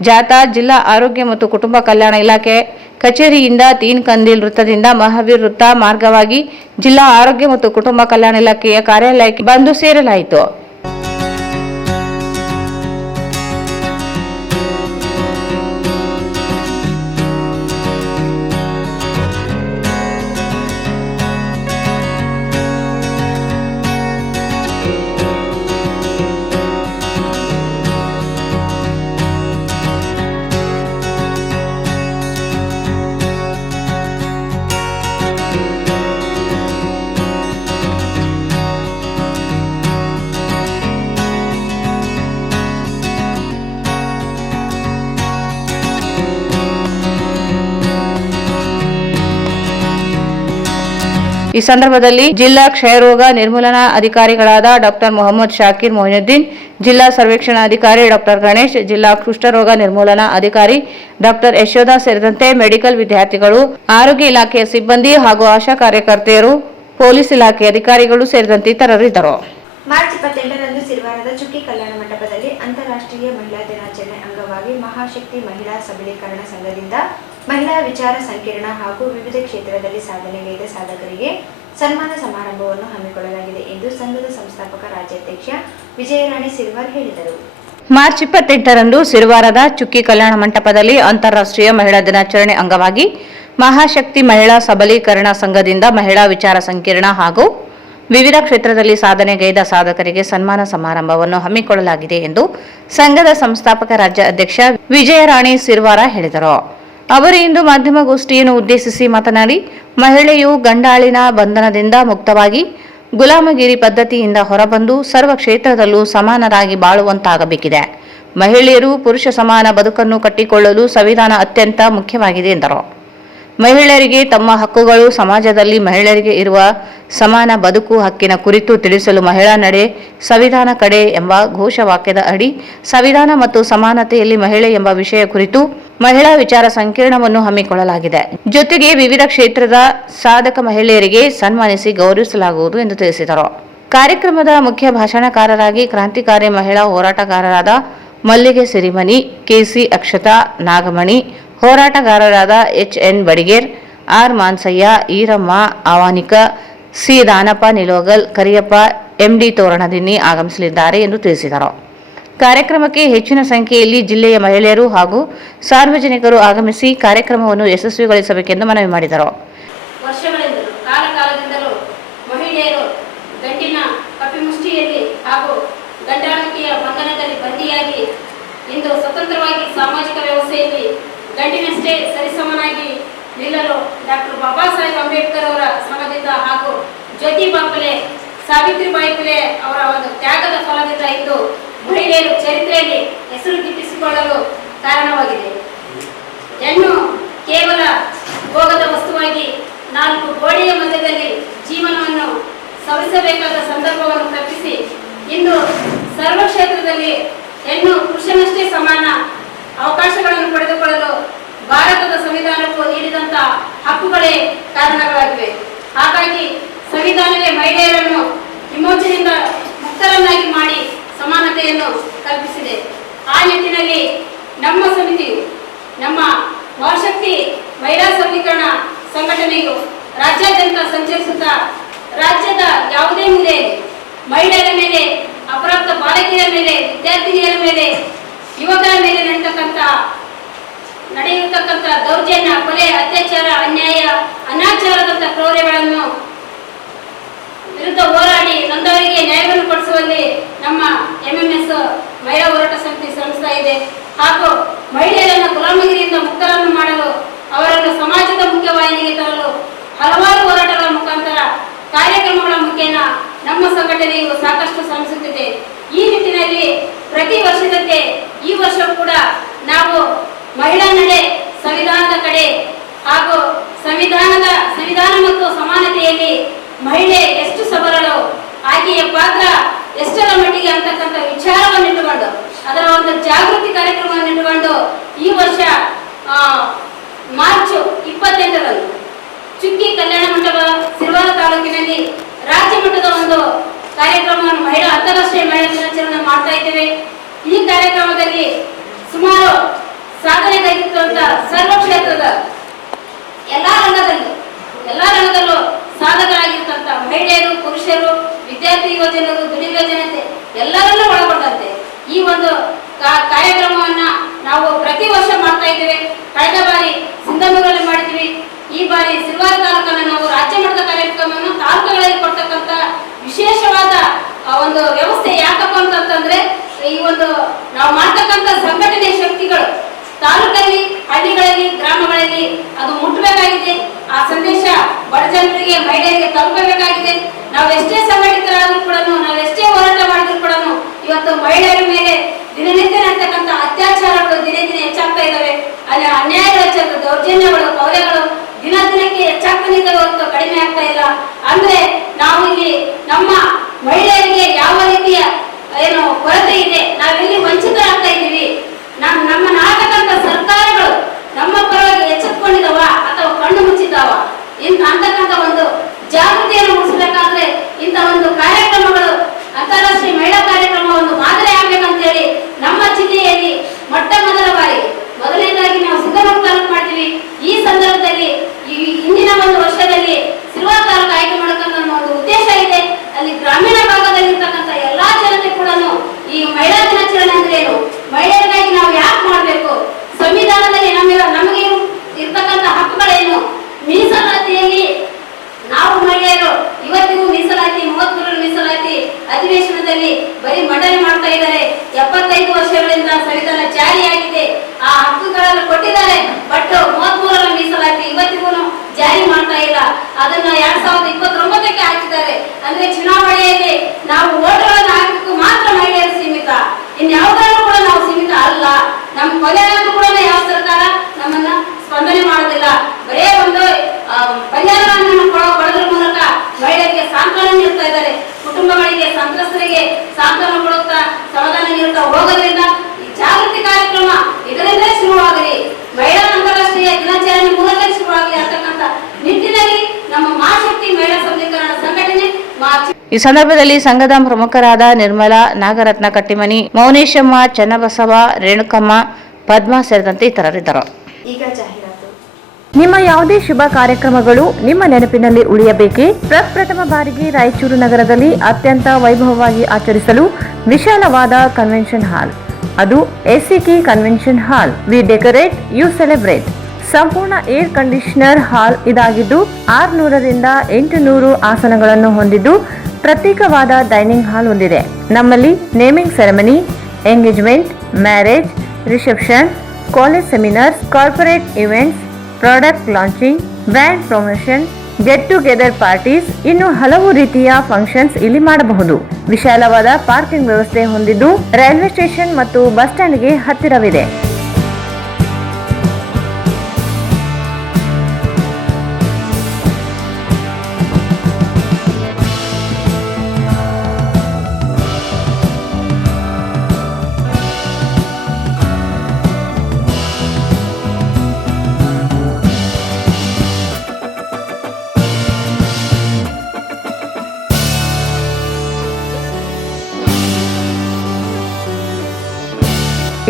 ಜಾಥಾ ಜಿಲ್ಲಾ ಆರೋಗ್ಯ ಮತ್ತು ಕುಟುಂಬ ಕಲ್ಯಾಣ ಇಲಾಖೆ ಕಚೇರಿಯಿಂದ ತೀನ್ ಕಂದೀಲ್ ವೃತ್ತದಿಂದ ಮಹಾವೀರ್ ವೃತ್ತ ಮಾರ್ಗವಾಗಿ ಜಿಲ್ಲಾ ಆರೋಗ್ಯ ಮತ್ತು ಕುಟುಂಬ ಕಲ್ಯಾಣ ಇಲಾಖೆಯ ಕಾರ್ಯಾಲಯಕ್ಕೆ ಬಂದು ಸೇರಲಾಯಿತು. ಈ ಸಂದರ್ಭದಲ್ಲಿ ಜಿಲ್ಲಾ ಕ್ಷಯರೋಗ ನಿರ್ಮೂಲನಾ ಅಧಿಕಾರಿಗಳಾದ ಡಾಕ್ಟರ್ ಮೊಹಮ್ಮದ್ ಶಾಕಿರ್ ಮೊಹಿನುದ್ದೀನ್, ಜಿಲ್ಲಾ ಸರ್ವೇಕ್ಷಣಾಧಿಕಾರಿ ಡಾಕ್ಟರ್ ಗಣೇಶ್, ಜಿಲ್ಲಾ ಕುಷ್ಠರೋಗ ನಿರ್ಮೂಲನಾ ಅಧಿಕಾರಿ ಡಾಕ್ಟರ್ ಯಶೋಧ ಸೇರಿದಂತೆ ಮೆಡಿಕಲ್ ವಿದ್ಯಾರ್ಥಿಗಳು, ಆರೋಗ್ಯ ಇಲಾಖೆಯ ಸಿಬ್ಬಂದಿ ಹಾಗೂ ಆಶಾ ಕಾರ್ಯಕರ್ತೆಯರು, ಪೊಲೀಸ್ ಇಲಾಖೆ ಅಧಿಕಾರಿಗಳು ಸೇರಿದಂತೆ ಇತರರು ಇದ್ದರು. ಮಾರ್ಚ್ 28ರಂದು ಸಿರಿವಾರದ ಚುಕ್ಕಿ ಕಲ್ಯಾಣ ಮಂಟಪದಲ್ಲಿ ಅಂತಾರಾಷ್ಟ್ರೀಯ ಮಹಿಳಾ ದಿನಾಚರಣೆ ಅಂಗವಾಗಿ ಮಹಾಶಕ್ತಿ ಮಹಿಳಾ ಸಬಲೀಕರಣ ಸಂಘದಿಂದ ಮಹಿಳಾ ವಿಚಾರ ಸಂಕಿರಣ ಹಾಗೂ ವಿವಿಧ ಕ್ಷೇತ್ರದಲ್ಲಿ ಸಾಧನೆಗೈದ ಸಾಧಕರಿಗೆ ಸನ್ಮಾನ ಸಮಾರಂಭವನ್ನು ಹಮ್ಮಿಕೊಳ್ಳಲಾಗಿದೆ ಎಂದು ಸಂಘದ ಸಂಸ್ಥಾಪಕ ರಾಜ್ಯಾಧ್ಯಕ್ಷ ವಿಜಯರಾಣಿ ಸಿರ್ವಾರ್ ಹೇಳಿದರು. ಮಾರ್ಚ್ 28ರಂದು ಸಿರಿವಾರದ ಚುಕ್ಕಿ ಕಲ್ಯಾಣ ಮಂಟಪದಲ್ಲಿ ಅಂತಾರಾಷ್ಟ್ರೀಯ ಮಹಿಳಾ ದಿನಾಚರಣೆ ಅಂಗವಾಗಿ ಮಹಾಶಕ್ತಿ ಮಹಿಳಾ ಸಬಲೀಕರಣ ಸಂಘದಿಂದ ಮಹಿಳಾ ವಿಚಾರ ಸಂಕಿರಣ ಹಾಗೂ ವಿವಿಧ ಕ್ಷೇತ್ರದಲ್ಲಿ ಸಾಧನೆಗೈದ ಸಾಧಕರಿಗೆ ಸನ್ಮಾನ ಸಮಾರಂಭವನ್ನು ಹಮ್ಮಿಕೊಳ್ಳಲಾಗಿದೆ ಎಂದು ಸಂಘದ ಸಂಸ್ಥಾಪಕ ರಾಜ್ಯ ಅಧ್ಯಕ್ಷ ವಿಜಯರಾಣಿ ಸಿರ್ವಾರ ಹೇಳಿದರು. ಅವರು ಇಂದು ಮಾಧ್ಯಮಗೋಷ್ಠಿಯನ್ನು ಉದ್ದೇಶಿಸಿ ಮಾತನಾಡಿ, ಮಹಿಳೆಯು ಗಂಡಾಳಿನ ಬಂಧನದಿಂದ ಮುಕ್ತವಾಗಿ ಗುಲಾಮಗಿರಿ ಪದ್ಧತಿಯಿಂದ ಹೊರಬಂದು ಸರ್ವ ಕ್ಷೇತ್ರದಲ್ಲೂ ಸಮಾನರಾಗಿ ಬಾಳುವಂತಾಗಬೇಕಿದೆ. ಮಹಿಳೆಯರು ಪುರುಷ ಸಮಾನ ಬದುಕನ್ನು ಕಟ್ಟಿಕೊಳ್ಳಲು ಸಂವಿಧಾನ ಅತ್ಯಂತ ಮುಖ್ಯವಾಗಿದೆ ಎಂದರು. ಮಹಿಳೆಯರಿಗೆ ತಮ್ಮ ಹಕ್ಕುಗಳು, ಸಮಾಜದಲ್ಲಿ ಮಹಿಳೆಯರಿಗೆ ಇರುವ ಸಮಾನ ಬದುಕು ಹಕ್ಕಿನ ಕುರಿತು ತಿಳಿಸಲು ಮಹಿಳಾ ನಡೆ ಸಂವಿಧಾನ ಕಡೆ ಎಂಬ ಘೋಷವಾಕ್ಯದ ಅಡಿ ಸಂವಿಧಾನ ಮತ್ತು ಸಮಾನತೆಯಲ್ಲಿ ಮಹಿಳೆ ಎಂಬ ವಿಷಯ ಕುರಿತು ಮಹಿಳಾ ವಿಚಾರ ಸಂಕಿರಣವನ್ನು ಹಮ್ಮಿಕೊಳ್ಳಲಾಗಿದೆ. ಜೊತೆಗೆ ವಿವಿಧ ಕ್ಷೇತ್ರದ ಸಾಧಕ ಮಹಿಳೆಯರಿಗೆ ಸನ್ಮಾನಿಸಿ ಗೌರವಿಸಲಾಗುವುದು ಎಂದು ತಿಳಿಸಿದರು. ಕಾರ್ಯಕ್ರಮದ ಮುಖ್ಯ ಭಾಷಣಕಾರರಾಗಿ ಕ್ರಾಂತಿಕಾರಿ ಮಹಿಳಾ ಹೋರಾಟಗಾರರಾದ ಮಲ್ಲಿಗೆ ಸಿರಿಮನಿ, ಕೆಸಿ ಅಕ್ಷತಾ ನಾಗಮಣಿ, ಹೋರಾಟಗಾರರಾದ HN. Badiger, R. Mansayya, Iramma Avanika, C. Danappa Nilogal, Kariyappa, MD Toranadinni ಆಗಮಿಸಲಿದ್ದಾರೆ ಎಂದು ತಿಳಿಸಿದರು. ಕಾರ್ಯಕ್ರಮಕ್ಕೆ ಹೆಚ್ಚಿನ ಸಂಖ್ಯೆಯಲ್ಲಿ ಜಿಲ್ಲೆಯ ಮಹಿಳೆಯರು ಹಾಗೂ ಸಾರ್ವಜನಿಕರು ಆಗಮಿಸಿ ಕಾರ್ಯಕ್ರಮವನ್ನು ಯಶಸ್ವಿಗೊಳಿಸಬೇಕೆಂದು ಮನವಿ ಮಾಡಿದರು. ವರ್ಷಗಳಿಂದಲೂ ಕಾಲಕಾಲದಿಂದಲೂ ಮಹಿಳೆಯರು ಗಂಡಿನ ಕಪಿಮುಷ್ಟಿಯಲ್ಲಿ ಹಾಗೂ ಗಂಡಾಳಿಕೆಯ ಬಂಧನದಲ್ಲಿ ಬಂದಿಯಾಗಿ ಇಂದು ಸ್ವತಂತ್ರವಾಗಿ ಸಾಮಾಜಿಕ ವ್ಯವಸ್ಥೆಯಲ್ಲಿ ಗಂಡಿನಷ್ಟೇ ಸರಿಸಮನಾಗಿ ನಿಲ್ಲಲು ಡಾಕ್ಟರ್ ಬಾಬಾ ಸಾಹೇಬ್ ಅಂಬೇಡ್ಕರ್ ಅವರ ಶ್ರಮದಿಂದ ಹಾಗೂ ಜ್ಯೋತಿಬಾ ಫುಲೆ, ಸಾವಿತ್ರಿಬಾಯಿ ಫುಲೆ ಅವರ ಒಂದು ತ್ಯಾಗದ ಫಲದಿಂದ ಇಂದು ಮಹಿಳೆಯರು ಚರಿತ್ರೆಯಲ್ಲಿ ಹೆಸರು ಗಿಟ್ಟಿಸಿಕೊಳ್ಳಲು ಕಾರಣವಾಗಿದೆ. ಹೆಣ್ಣು ಕೇವಲ ಭೋಗದ ವಸ್ತುವಾಗಿ ನಾಲ್ಕು ಗೋಡೆಯ ಮಧ್ಯದಲ್ಲಿ ಜೀವನವನ್ನು ಸವಿಸಬೇಕಾದ ಸಂದರ್ಭವನ್ನು ತಪ್ಪಿಸಿ ಇಂದು ಸರ್ವ ಕ್ಷೇತ್ರದಲ್ಲಿ ಹೆಣ್ಣು ಪುರುಷನಷ್ಟೇ ಸಮಾನ ಅವಕಾಶಗಳನ್ನು ಪಡೆದುಕೊಳ್ಳಲು ಭಾರತದ ಸಂವಿಧಾನಕ್ಕೂ ನೀಡಿದಂತ ಹಕ್ಕುಗಳೇ ಕಾರಣಗಳಾಗಿವೆ. ಹಾಗಾಗಿ ಸಂವಿಧಾನವೇ ಮಹಿಳೆಯರನ್ನು ವಿಮೋಚನೆಯಿಂದ ಮುಕ್ತರನ್ನಾಗಿ ಮಾಡಿ ಸಮಾನತೆಯನ್ನು ಕಲ್ಪಿಸಿದೆ. ಆ ನಿಟ್ಟಿನಲ್ಲಿ ನಮ್ಮ ಸಮಿತಿಯು, ನಮ್ಮ ಮಹಾಶಕ್ತಿ ಮಹಿಳಾ ಸಬಲೀಕರಣ ಸಂಘಟನೆಯು ರಾಜ್ಯಾದ್ಯಂತ ಸಂಚರಿಸುತ್ತಾ ರಾಜ್ಯದ ಯಾವುದೇ ಮೂಲೆಯಲ್ಲಿ ಮಹಿಳೆಯರ ಮೇಲೆ, ಅಪ್ರಾಪ್ತ ಬಾಲಕಿಯರ ಮೇಲೆ, ವಿದ್ಯಾರ್ಥಿನಿಯರ ಮೇಲೆ, ಯುವಕರ ಮೇಲೆ ನಡೆಯುತ್ತಕ್ಕಂಥ ದೌರ್ಜನ್ಯ, ಕೊಲೆ, ಅತ್ಯಾಚಾರ, ಅನ್ಯಾಯ, ಅನಾಚಾರದಂಥ ಕ್ರೌರ್ಯಗಳನ್ನು ವಿರುದ್ಧ ಹೋರಾಡಿ ನೊಂದವರಿಗೆ ನ್ಯಾಯವನ್ನು ಕೊಡಿಸುವಲ್ಲಿ ನಮ್ಮ ಎಂಎಂಎಸ್ ಮಹಿಳಾ ಹೋರಾಟ ಸಮಿತಿ ಶ್ರಮಿಸ್ತಾ ಇದೆ. ಹಾಗೂ ಮಹಿಳೆಯರನ್ನು ಗುಲಾಮಗಿರಿಯಿಂದ ಮುಕ್ತರನ್ನು ಮಾಡಲು, ಅವರನ್ನು ಸಮಾಜದ ಮುಖ್ಯವಾಹಿನಿಗೆ ತರಲು ಹಲವಾರು ಹೋರಾಟಗಳ ಮುಖಾಂತರ, ಕಾರ್ಯಕ್ರಮಗಳ ಮುಖೇನ ನಮ್ಮ ಸಂಘಟನೆಯು ಸಾಕಷ್ಟು ಶ್ರಮಿಸುತ್ತಿದೆ. ಈ ನಿಟ್ಟಿನಲ್ಲಿ ಪ್ರತಿ ವರ್ಷದಂತೆ ಈ ವರ್ಷ ಕೂಡ ನಾವು ಮಹಿಳಾ ನಡೆ ಸಂವಿಧಾನದ ಕಡೆ ಹಾಗೂ ಸಂವಿಧಾನ ಮತ್ತು ಸಮಾನತೆಯಲ್ಲಿ ಮಹಿಳೆ ಎಷ್ಟು ಸಬಲಳು, ಆಕೆಯ ಪಾತ್ರ ಎಷ್ಟರ ಮಟ್ಟಿಗೆ ಅಂತಕ್ಕಂಥ ವಿಚಾರವನ್ನು ಇಟ್ಟುಕೊಂಡು, ಅದರ ಒಂದು ಜಾಗೃತಿ ಕಾರ್ಯಕ್ರಮವನ್ನು ಇಟ್ಟುಕೊಂಡು ಈ ವರ್ಷ ಮಾರ್ಚ್ 28ರಂದು ಚುಕ್ಕಿ ಕಲ್ಯಾಣ ಮಂಟಪ ಸಿರಿವಾರ ತಾಲೂಕಿನಲ್ಲಿ ರಾಜ್ಯ ಮಟ್ಟದ ಒಂದು ಕಾರ್ಯಕ್ರಮವನ್ನು ಅಂತಾರಾಷ್ಟ್ರೀಯ ಮಹಿಳಾ ದಿನಾಚರಣೆ ಮಾಡ್ತಾ ಇದ್ದೇವೆ. ಈ ಕಾರ್ಯಕ್ರಮದಲ್ಲಿ ಸುಮಾರು ಸಾಧನೆಗೈದಿರುವಂತ ಸರ್ವ ಕ್ಷೇತ್ರದ ಎಲ್ಲಾ ರಂಗದಲ್ಲೂ ಸಾಧಕರಾಗಿರ್ತಂತ ಮಹಿಳೆಯರು, ಪುರುಷರು, ವಿದ್ಯಾರ್ಥಿ ಯುವಜನರು, ದುಡಿಯುವ ಜನತೆ ಎಲ್ಲರನ್ನೂ ಒಳಗೊಂಡಂತೆ ಈ ಒಂದು ಕಾರ್ಯಕ್ರಮವನ್ನ ನಾವು ಪ್ರತಿ ವರ್ಷ ಮಾಡ್ತಾ ಇದ್ದೇವೆ. ಕಳೆದ ಬಾರಿ ಸಿಂಧನೂರಲ್ಲಿ ಮಾಡಿದ್ವಿ. ಈ ಬಾರಿ ಸಿರಿವಾರ ತಾಲೂಕನ್ನು ನಾವು ರಾಜ್ಯ ಮಟ್ಟದ ಕಾರ್ಯಕ್ರಮವನ್ನು ತಾಲೂಕುಗಳಲ್ಲಿ ಕೊಡ್ತಕ್ಕಂಥ ವಿಶೇಷವಾದ ಒಂದು ವ್ಯವಸ್ಥೆ ಯಾಕಪ್ಪ ಅಂತಂದ್ರೆ, ಈ ಒಂದು ನಾವು ಮಾಡ್ತಕ್ಕಂಥ ಸಂಘಟನೆ ಶಕ್ತಿಗಳು ತಾಲೂಕಲ್ಲಿ, ಹಳ್ಳಿಗಳಲ್ಲಿ, ಗ್ರಾಮಗಳಲ್ಲಿ ಅದು ಮುಟ್ಟಬೇಕಾಗಿದೆ. ಆ ಸಂದೇಶ ಬಡ ಜನರಿಗೆ, ಮಹಿಳೆಯರಿಗೆ ತಲುಪಬೇಕಾಗಿದೆ. ನಾವೆಷ್ಟೇ ಸಂಘಟಿತರಾದ್ರೂ ಕೂಡ, ನಾವೆಷ್ಟೇ ಹೋರಾಟ ಮಾಡಿದ್ರು ಕೂಡ ಇವತ್ತು ಮಹಿಳೆಯರ ಮೇಲೆ ದಿನನಿತ್ಯ ನಡ್ತಕ್ಕಂಥ ಅತ್ಯಾಚಾರಗಳು ದಿನೇ ದಿನೇ ಹೆಚ್ಚಾಗ್ತಾ ಇದ್ದಾವೆ. ಅಲ್ಲಿ ಅನ್ಯಾಯಗಳು ಹೆಚ್ಚಾಗ್ತದೆ, ದೌರ್ಜನ್ಯಗಳು, ಕ್ರೌರ್ಯಗಳು ದಿನಕ್ಕೆ ಹೆಚ್ಚಾಗ್ತಾನೆ ಇದ್ದಾವೆ ಹೊರತು ಕಡಿಮೆ ಆಗ್ತಾ ಇಲ್ಲ. ಆ ನಮ್ಮ ಮಹಿಳೆಯರಿಗೆ ಯಾವ ರೀತಿಯ ಏನು ಕೊರತೆ ಇದೆ, ನಾವೆಲ್ಲಿ ವಂಚಿತರಾಗ್ತಾ ಇದ್ದೀವಿ, ನಮ್ಮ ನಾಟಕಂತ ಸರ್ಕಾರಗಳು ನಮ್ಮ ಪರವಾಗಿ ಎಚ್ಚೆತ್ತುಕೊಂಡಿದವ ಅಥವಾ ಕಣ್ಣು ಮುಚ್ಚಿದ್ದಾವ ಅಂತಕ್ಕಂಥ ಒಂದು ಜಾಗೃತಿಯನ್ನು ಮೂಡಿಸಬೇಕಾದ್ರೆ ಇಂಥ ಒಂದು ಕಾರ್ಯಕ್ರಮಗಳು ಅಂತಾರಾಷ್ಟ್ರೀಯ ಮಹಿಳಾ ಕಾರ್ಯಕ್ರಮ ಒಂದು ಮಾದರಿ ಆಗ್ಬೇಕಂತೇಳಿ ನಮ್ಮ ಜಿಲ್ಲೆಯಲ್ಲಿ ಮೊದಲ ಬಾರಿಗೆ ಮೊದಲನೇದಾಗಿ ನಾವು ಸಿಂಧನೂರು ತಾಲೂಕು ಮಾಡ್ತೀವಿ. ಈ ಸಂದರ್ಭದಲ್ಲಿ ಹಿಂದಿನ ಒಂದು ವರ್ಷದಲ್ಲಿ ಸಿಲ್ವಾರ ತಾಲೂಕು ಆಯ್ಕೆ ಮಾಡಬೇಕಂತ ಒಂದು ಉದ್ದೇಶ ಇದೆ. ಅಲ್ಲಿ ಗ್ರಾಮೀಣ ಭಾಗದಲ್ಲಿ ಇರ್ತಕ್ಕಂಥ ಎಲ್ಲಾ ಜನತೆ ಕೂಡ ಈ ಮಹಿಳಾ ದಿನಾಚರಣೆ ಅಂದ್ರೆ ಏನು, ಮಹಿಳೆಯರಿಗಾಗಿ ನಾವು ಯಾಕೆ ಮಾಡಬೇಕು, ಸಂವಿಧಾನದಲ್ಲಿ ನಮಗೆ ಇರ್ತಕ್ಕಂಥ ಹಕ್ಕುಗಳೇನು, ಮೀಸಲಾತಿಯಲ್ಲಿ ನಾವು ಮಹಿಳೆಯರು ಇವತ್ತಿಗೂ ಮೀಸಲಾತಿ 33 ಮೀಸಲಾತಿ ಅಧಿವೇಶನದಲ್ಲಿ ಬರೀ ಮಂಡನೆ ಮಾಡ್ತಾ ಇದ್ದಾರೆ. 75 ವರ್ಷಗಳಿಂದ ಸಂವಿಧಾನ ಜಾರಿಯಾಗಿದೆ, ಆ ಹಕ್ಕುಗಳನ್ನು ಕೊಟ್ಟಿದ್ದಾರೆ. ಬಟ್ 33ರ ಮೀಸಲಾತಿ ಇವತ್ತಿಗೂ ಜಾರಿ ಮಾಡ್ತಾ ಇಲ್ಲ. ಅದನ್ನ 2029ಕ್ಕೆ ಹಾಕಿದ್ದಾರೆ. ಅಂದ್ರೆ ಚುನಾವಣೆಯಲ್ಲಿ ನಾವು ಓಟ್ಗಳನ್ನು ಹಾಕಬೇಕು ಮಾತ್ರ ಮಹಿಳೆಯರು ಸೀಮಿತ, ಇನ್ಯಾವುದರಲ್ಲೂ ಕೂಡ ನಾವು ಸೀಮಿತ ಅಲ್ಲ. ನಮ್ಮ ಕೊನೆಗೂ ಕೂಡ ಯಾವ ಸರ್ಕಾರ ನಮ್ಮನ್ನ ಸ್ಪಂದನೆ ಮಾಡೋದಿಲ್ಲ. ಬರೇ ಒಂದು ಪರಿಹಾರವನ್ನು ಕೊಡೋದ್ರ ಮೂಲಕ ಮಹಿಳೆಯರಿಗೆ ಸಾಂತ್ವನ ನೀಡ್ತಾ ಇದ್ದಾರೆ. ಕುಟುಂಬಗಳಿಗೆ, ಸಂತ್ರಸ್ತರಿಗೆ ಸಾಂತ್ವನ ಕೊಡುತ್ತಾ ಸಮಾಧಾನ ನೀಡುತ್ತಾ ಹೋಗೋದ್ರಿಂದ ಈ ಜಾಗೃತಿ ಕಾರ್ಯಕ್ರಮ ಇದರಿಂದಲೇ ಶುರುವಾಗಲಿ, ಮಹಿಳಾ ಅಂತಾರಾಷ್ಟ್ರೀಯ ದಿನಾಚರಣೆ ಮೂಲಕ ಶುರುವಾಗಲಿ ಅಂತಕ್ಕಂಥ ನಿಟ್ಟಿನಲ್ಲಿ ನಮ್ಮ ಮಹಾಶಕ್ತಿ ಮಹಿಳಾ ಸಬಲೀಕರಣ ಸಂಘಟನೆ ಈ ಸಂದರ್ಭದಲ್ಲಿ ಸಂಘದ ಪ್ರಮುಖರಾದ ನಿರ್ಮಲಾ, ನಾಗರತ್ನ ಕಟ್ಟಿಮನಿ, ಮೌನೇಶಮ್ಮ, ಚನ್ನಬಸವ, ರೇಣುಕಮ್ಮ, ಪದ್ಮ ಸೇರಿದಂತೆ ಇತರರಿದ್ದರು. ಈಗ ಜಾಹೀರಾತು. ನಿಮ್ಮ ಯಾವುದೇ ಶುಭ ಕಾರ್ಯಕ್ರಮಗಳು ನಿಮ್ಮ ನೆನಪಿನಲ್ಲಿ ಉಳಿಯಬೇಕೇ? ಪ್ರಪ್ರಥಮ ಬಾರಿಗೆ ರಾಯಚೂರು ನಗರದಲ್ಲಿ ಅತ್ಯಂತ ವೈಭವವಾಗಿ ಆಚರಿಸಲು ವಿಶಾಲವಾದ ಕನ್ವೆನ್ಷನ್ ಹಾಲ್, ಅದು ACK convention hall. We decorate, you celebrate. ಸಂಪೂರ್ಣ ಏರ್ ಕಂಡೀಷನರ್ ಹಾಲ್ ಇದಾಗಿದ್ದು 600ರಿಂದ 800 ಆಸನಗಳನ್ನು ಹೊಂದಿದ್ದು ಪ್ರತ್ಯೇಕವಾದ ಡೈನಿಂಗ್ ಹಾಲ್ ಹೊಂದಿದೆ. ನಮ್ಮಲ್ಲಿ naming ceremony, engagement, marriage, reception, college seminars, corporate events, product launching, brand promotion, get together parties, ಇನ್ನು ಹಲವು ರೀತಿಯ ಫಂಕ್ಷನ್ಸ್ ಇಲ್ಲಿ ಮಾಡಬಹುದು. ವಿಶಾಲವಾದ ಪಾರ್ಕಿಂಗ್ ವ್ಯವಸ್ಥೆ ಹೊಂದಿದ್ದು ರೈಲ್ವೆ ಸ್ಟೇಷನ್ ಮತ್ತು ಬಸ್ ಸ್ಟ್ಯಾಂಡ್ಗೆ ಹತ್ತಿರವಿದೆ.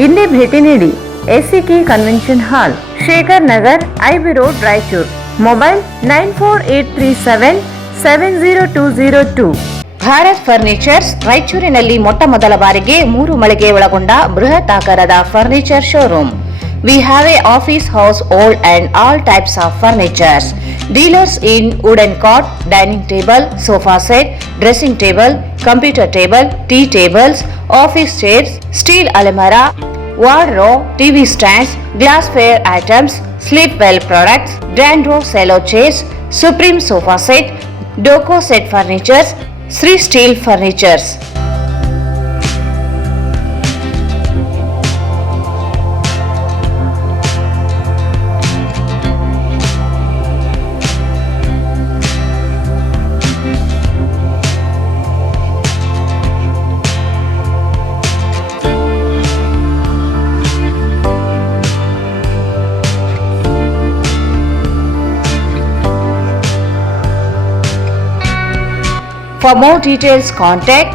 ಇಂದೇ ಭೇಟಿ ನೀಡಿ ಎಸಿಕೆ ಕನ್ವೆನ್ಷನ್ ಹಾಲ್, Shekhar Nagar, IB road, Raichur. Mobile 9483770202. Bharat furnitures ರಾಯಚೂರಿನಲ್ಲಿ ಮೊಟ್ಟ ಮೊದಲ ಬಾರಿಗೆ 3 ಮಳಿಗೆ ಒಳಗೊಂಡ ಬೃಹತ್ ಆಕಾರದ furniture showroom. We have a office house, old and all types of furnitures. Dealers in wooden cot, dining table, sofa set, dressing table, computer table, tea tables, office chairs, steel almirah, wardrobe, TV stands, glassware items, sleepwell products, Dandro cello chairs, Supreme sofa set, Doco set furnitures, Sri Steel furnitures. For more details, contact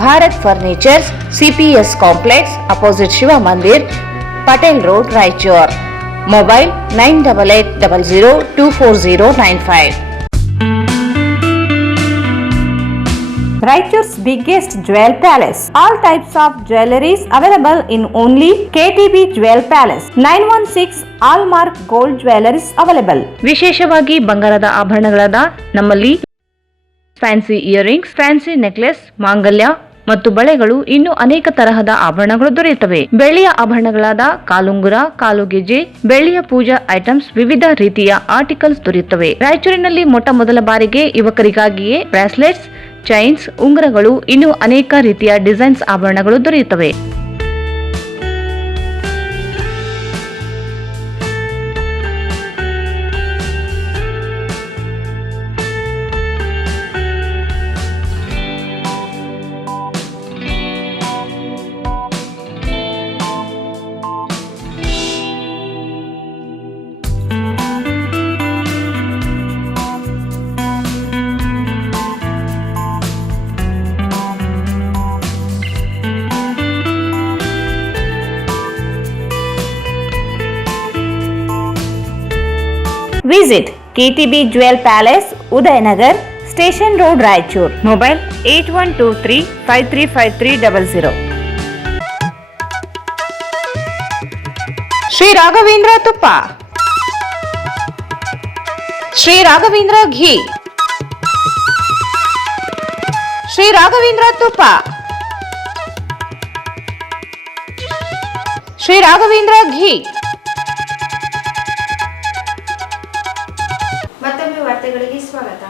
Bharat Furnitures, CPS Complex, opposite Shiva Mandir, Patel Road, Raichur. Mobile 9880024095. Raichur's biggest jewel palace. All types of jewelries available in only KTB Jewel Palace. 916 Allmark Gold Jewelries available. ವಿಶೇಷವಾಗಿ ಬಂಗಾರದ ಆಭರಣಗಳಾದ ನಮ್ಮಲ್ಲಿ ಫ್ಯಾನ್ಸಿ ಇಯರಿಂಗ್ಸ್, ಫ್ಯಾನ್ಸಿ ನೆಕ್ಲೆಸ್, ಮಾಂಗಲ್ಯ ಮತ್ತು ಬಳೆಗಳು, ಇನ್ನು ಅನೇಕ ತರಹದ ಆಭರಣಗಳು ದೊರೆಯುತ್ತವೆ. ಬೆಳ್ಳಿಯ ಆಭರಣಗಳಾದ ಕಾಲುಂಗುರ, ಕಾಲುಗೆಜೆ, ಬೆಳ್ಳಿಯ ಪೂಜಾ ಐಟಮ್ಸ್, ವಿವಿಧ ರೀತಿಯ ಆರ್ಟಿಕಲ್ಸ್ ದೊರೆಯುತ್ತವೆ. ರಾಯಚೂರಿನಲ್ಲಿ ಮೊಟ್ಟ ಮೊದಲ ಬಾರಿಗೆ ಯುವಕರಿಗಾಗಿಯೇ ಬ್ರಾಸ್ಲೆಟ್ಸ್, ಚೈನ್ಸ್, ಉಂಗುರಗಳು, ಇನ್ನು ಅನೇಕ ರೀತಿಯ ಡಿಸೈನ್ಸ್ ಆಭರಣಗಳು ದೊರೆಯುತ್ತವೆ. Visit KTB Jewel Palace, Udayanagar, Station Road, Raichur. Mobile 8123535300. Shri Raghavendra ತುಪ್ಪ, ಶ್ರೀ ರಾಘವೇಂದ್ರ ಘೀ, ಶ್ರೀ ರಾಘವೇಂದ್ರ ತುಪ್ಪ, ಶ್ರೀ ರಾಘವೇಂದ್ರ ಘೀ. ಮತ್ತೊಮ್ಮೆ ವಾರ್ತೆಗಳಿಗೆ ಸ್ವಾಗತ.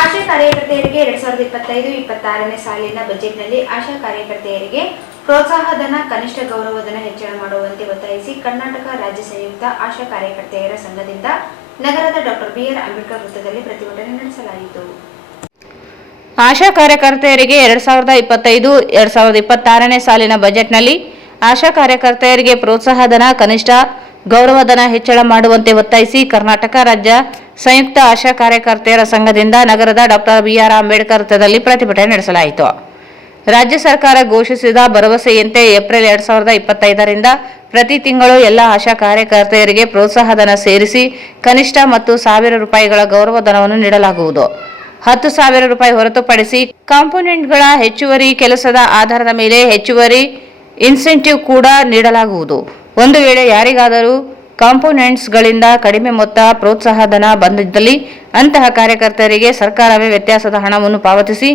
ಆಶಾ ಕಾರ್ಯಕರ್ತೆಯರಿಗೆ 2025-26ನೇ ಸಾಲಿನ ಬಜೆಟ್ನಲ್ಲಿ ಆಶಾ ಕಾರ್ಯಕರ್ತೆಯರಿಗೆ ಪ್ರೋತ್ಸಾಹಧನ, ಕನಿಷ್ಠ ಗೌರವಧನ ಹೆಚ್ಚಳ ಮಾಡುವಂತೆ ಒತ್ತಾಯಿಸಿ ಕರ್ನಾಟಕ ರಾಜ್ಯ ಸಂಯುಕ್ತ ಆಶಾ ಕಾರ್ಯಕರ್ತೆಯರ ಸಂಘದಿಂದ ನಗರದ ಡಾಕ್ಟರ್ ಬಿ.ಆರ್. ಅಂಬೇಡ್ಕರ್ ವೃತ್ತದಲ್ಲಿ ಪ್ರತಿಭಟನೆ ನಡೆಸಲಾಯಿತು. ಆಶಾ ಕಾರ್ಯಕರ್ತೆಯರಿಗೆ 2025-2026ನೇ ಸಾಲಿನ ಬಜೆಟ್ನಲ್ಲಿ ಆಶಾ ಕಾರ್ಯಕರ್ತೆಯರಿಗೆ ಪ್ರೋತ್ಸಾಹಧನ, ಕನಿಷ್ಠ ಗೌರವಧನ ಹೆಚ್ಚಳ ಮಾಡುವಂತೆ ಒತ್ತಾಯಿಸಿ ಕರ್ನಾಟಕ ರಾಜ್ಯ ಸಂಯುಕ್ತ ಆಶಾ ಕಾರ್ಯಕರ್ತೆಯರ ಸಂಘದಿಂದ ನಗರದ ಡಾಕ್ಟರ್ ಬಿ.ಆರ್. ಅಂಬೇಡ್ಕರ್ ವೃತ್ತದಲ್ಲಿ ಪ್ರತಿಭಟನೆ ನಡೆಸಲಾಯಿತು. ರಾಜ್ಯ ಸರ್ಕಾರ ಘೋಷಿಸಿದ ಭರವಸೆಯಂತೆ ಏಪ್ರಿಲ್ 2025ರಿಂದ ಪ್ರತಿ ತಿಂಗಳು ಎಲ್ಲ ಆಶಾ ಕಾರ್ಯಕರ್ತೆಯರಿಗೆ ಪ್ರೋತ್ಸಾಹಧನ ಸೇರಿಸಿ ಕನಿಷ್ಠ ಮತ್ತು ₹1,000 ಗೌರವಧನವನ್ನು ನೀಡಲಾಗುವುದು. ₹10,000 ಹೊರತುಪಡಿಸಿ ಕಾಂಪೋನೆಂಟ್ಗಳ ಹೆಚ್ಚುವರಿ ಕೆಲಸದ ಆಧಾರದ ಮೇಲೆ ಹೆಚ್ಚುವರಿ ಇನ್ಸೆಂಟಿವ್ ಕೂಡ ನೀಡಲಾಗುವುದು. ಒಂದು ವೇಳೆ ಯಾರಿಗಾದರೂ ಕಾಂಪೋನೆಂಟ್ಸ್ಗಳಿಂದ ಕಡಿಮೆ ಮೊತ್ತ ಪ್ರೋತ್ಸಾಹಧನ ಬಂದಿದ್ದಲ್ಲಿ ಅಂತಹ ಕಾರ್ಯಕರ್ತರಿಗೆ ಸರ್ಕಾರವೇ ವ್ಯತ್ಯಾಸದ ಹಣವನ್ನು ಪಾವತಿಸಿ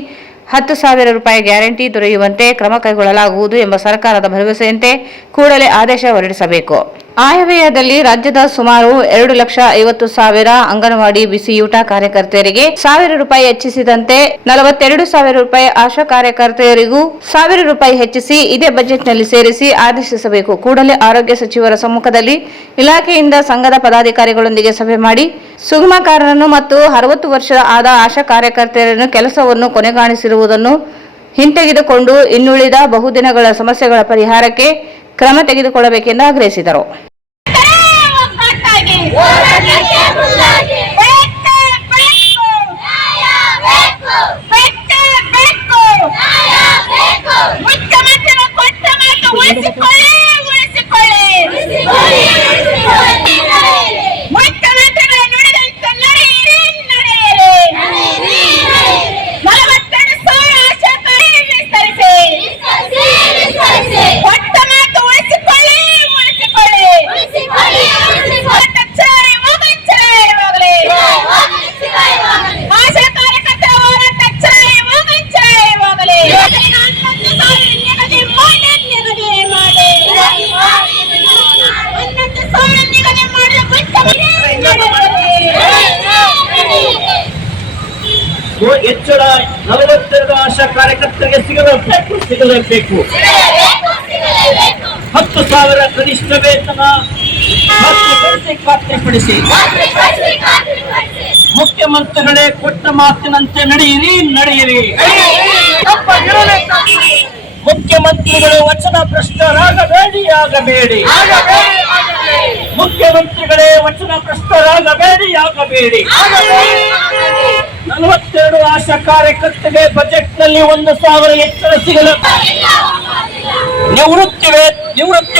₹10,000 ಗ್ಯಾರಂಟಿ ದೊರೆಯುವಂತೆ ಕ್ರಮ ಕೈಗೊಳ್ಳಲಾಗುವುದು ಎಂಬ ಸರ್ಕಾರದ ಭರವಸೆಯಂತೆ ಕೂಡಲೇ ಆದೇಶ ಹೊರಡಿಸಬೇಕು. ಆಯವ್ಯಯದಲ್ಲಿ ರಾಜ್ಯದ ಸುಮಾರು 2,50,000 ಅಂಗನವಾಡಿ ಬಿಸಿಯೂಟ ಕಾರ್ಯಕರ್ತೆಯರಿಗೆ ₹1,000 ಹೆಚ್ಚಿಸಿದಂತೆ ₹42,000 ಆಶಾ ಕಾರ್ಯಕರ್ತೆಯರಿಗೂ ₹1,000 ಹೆಚ್ಚಿಸಿ ಇದೇ ಬಜೆಟ್ನಲ್ಲಿ ಸೇರಿಸಿ ಆದೇಶಿಸಬೇಕು. ಕೂಡಲೇ ಆರೋಗ್ಯ ಸಚಿವರ ಸಮ್ಮುಖದಲ್ಲಿ ಇಲಾಖೆಯಿಂದ ಸಂಘದ ಪದಾಧಿಕಾರಿಗಳೊಂದಿಗೆ ಸಭೆ ಮಾಡಿ ಸುಗಮಕಾರರನ್ನು ಮತ್ತು 60 ವರ್ಷ ಆದ ಆಶಾ ಕಾರ್ಯಕರ್ತೆಯರನ್ನು ಕೆಲಸವನ್ನು ಕೊನೆಗಾಣಿಸಿರುವುದನ್ನು ಹಿಂತೆಗೆದುಕೊಂಡು ಇನ್ನುಳಿದ ಬಹುದಿನಗಳ ಸಮಸ್ಯೆಗಳ ಪರಿಹಾರಕ್ಕೆ ಕ್ರಮ ತೆಗೆದುಕೊಳ್ಳಬೇಕೆಂದು ಆಗ್ರಹಿಸಿದರು. ಹೆಚ್ಚಳ 42 ಆಶಾ ಕಾರ್ಯಕರ್ತರಿಗೆ ಸಿಗಲೇಬೇಕು. 10,000 ಕನಿಷ್ಠ ವೇತನ ಖಾತ್ರಿಪಡಿಸಿ. ಮುಖ್ಯಮಂತ್ರಿಗಳೇ ಕೊಟ್ಟ ಮಾತಿನಂತೆ ನಡೆಯಿರಿ. ಮುಖ್ಯಮಂತ್ರಿಗಳು ವಚನ ಭ್ರಷ್ಟರಾಗಬೇಡಿ. ಮುಖ್ಯಮಂತ್ರಿಗಳೇ ವಚನ ಭ್ರಷ್ಟರಾಗಬೇಡಿ. 42 ಆಶಾ ಕಾರ್ಯಕರ್ತರಿಗೆ ಬಜೆಟ್ನಲ್ಲಿ 1,000 ಹೆಚ್ಚಳ ಸಿಗಲು. ನಿವೃತ್ತಿ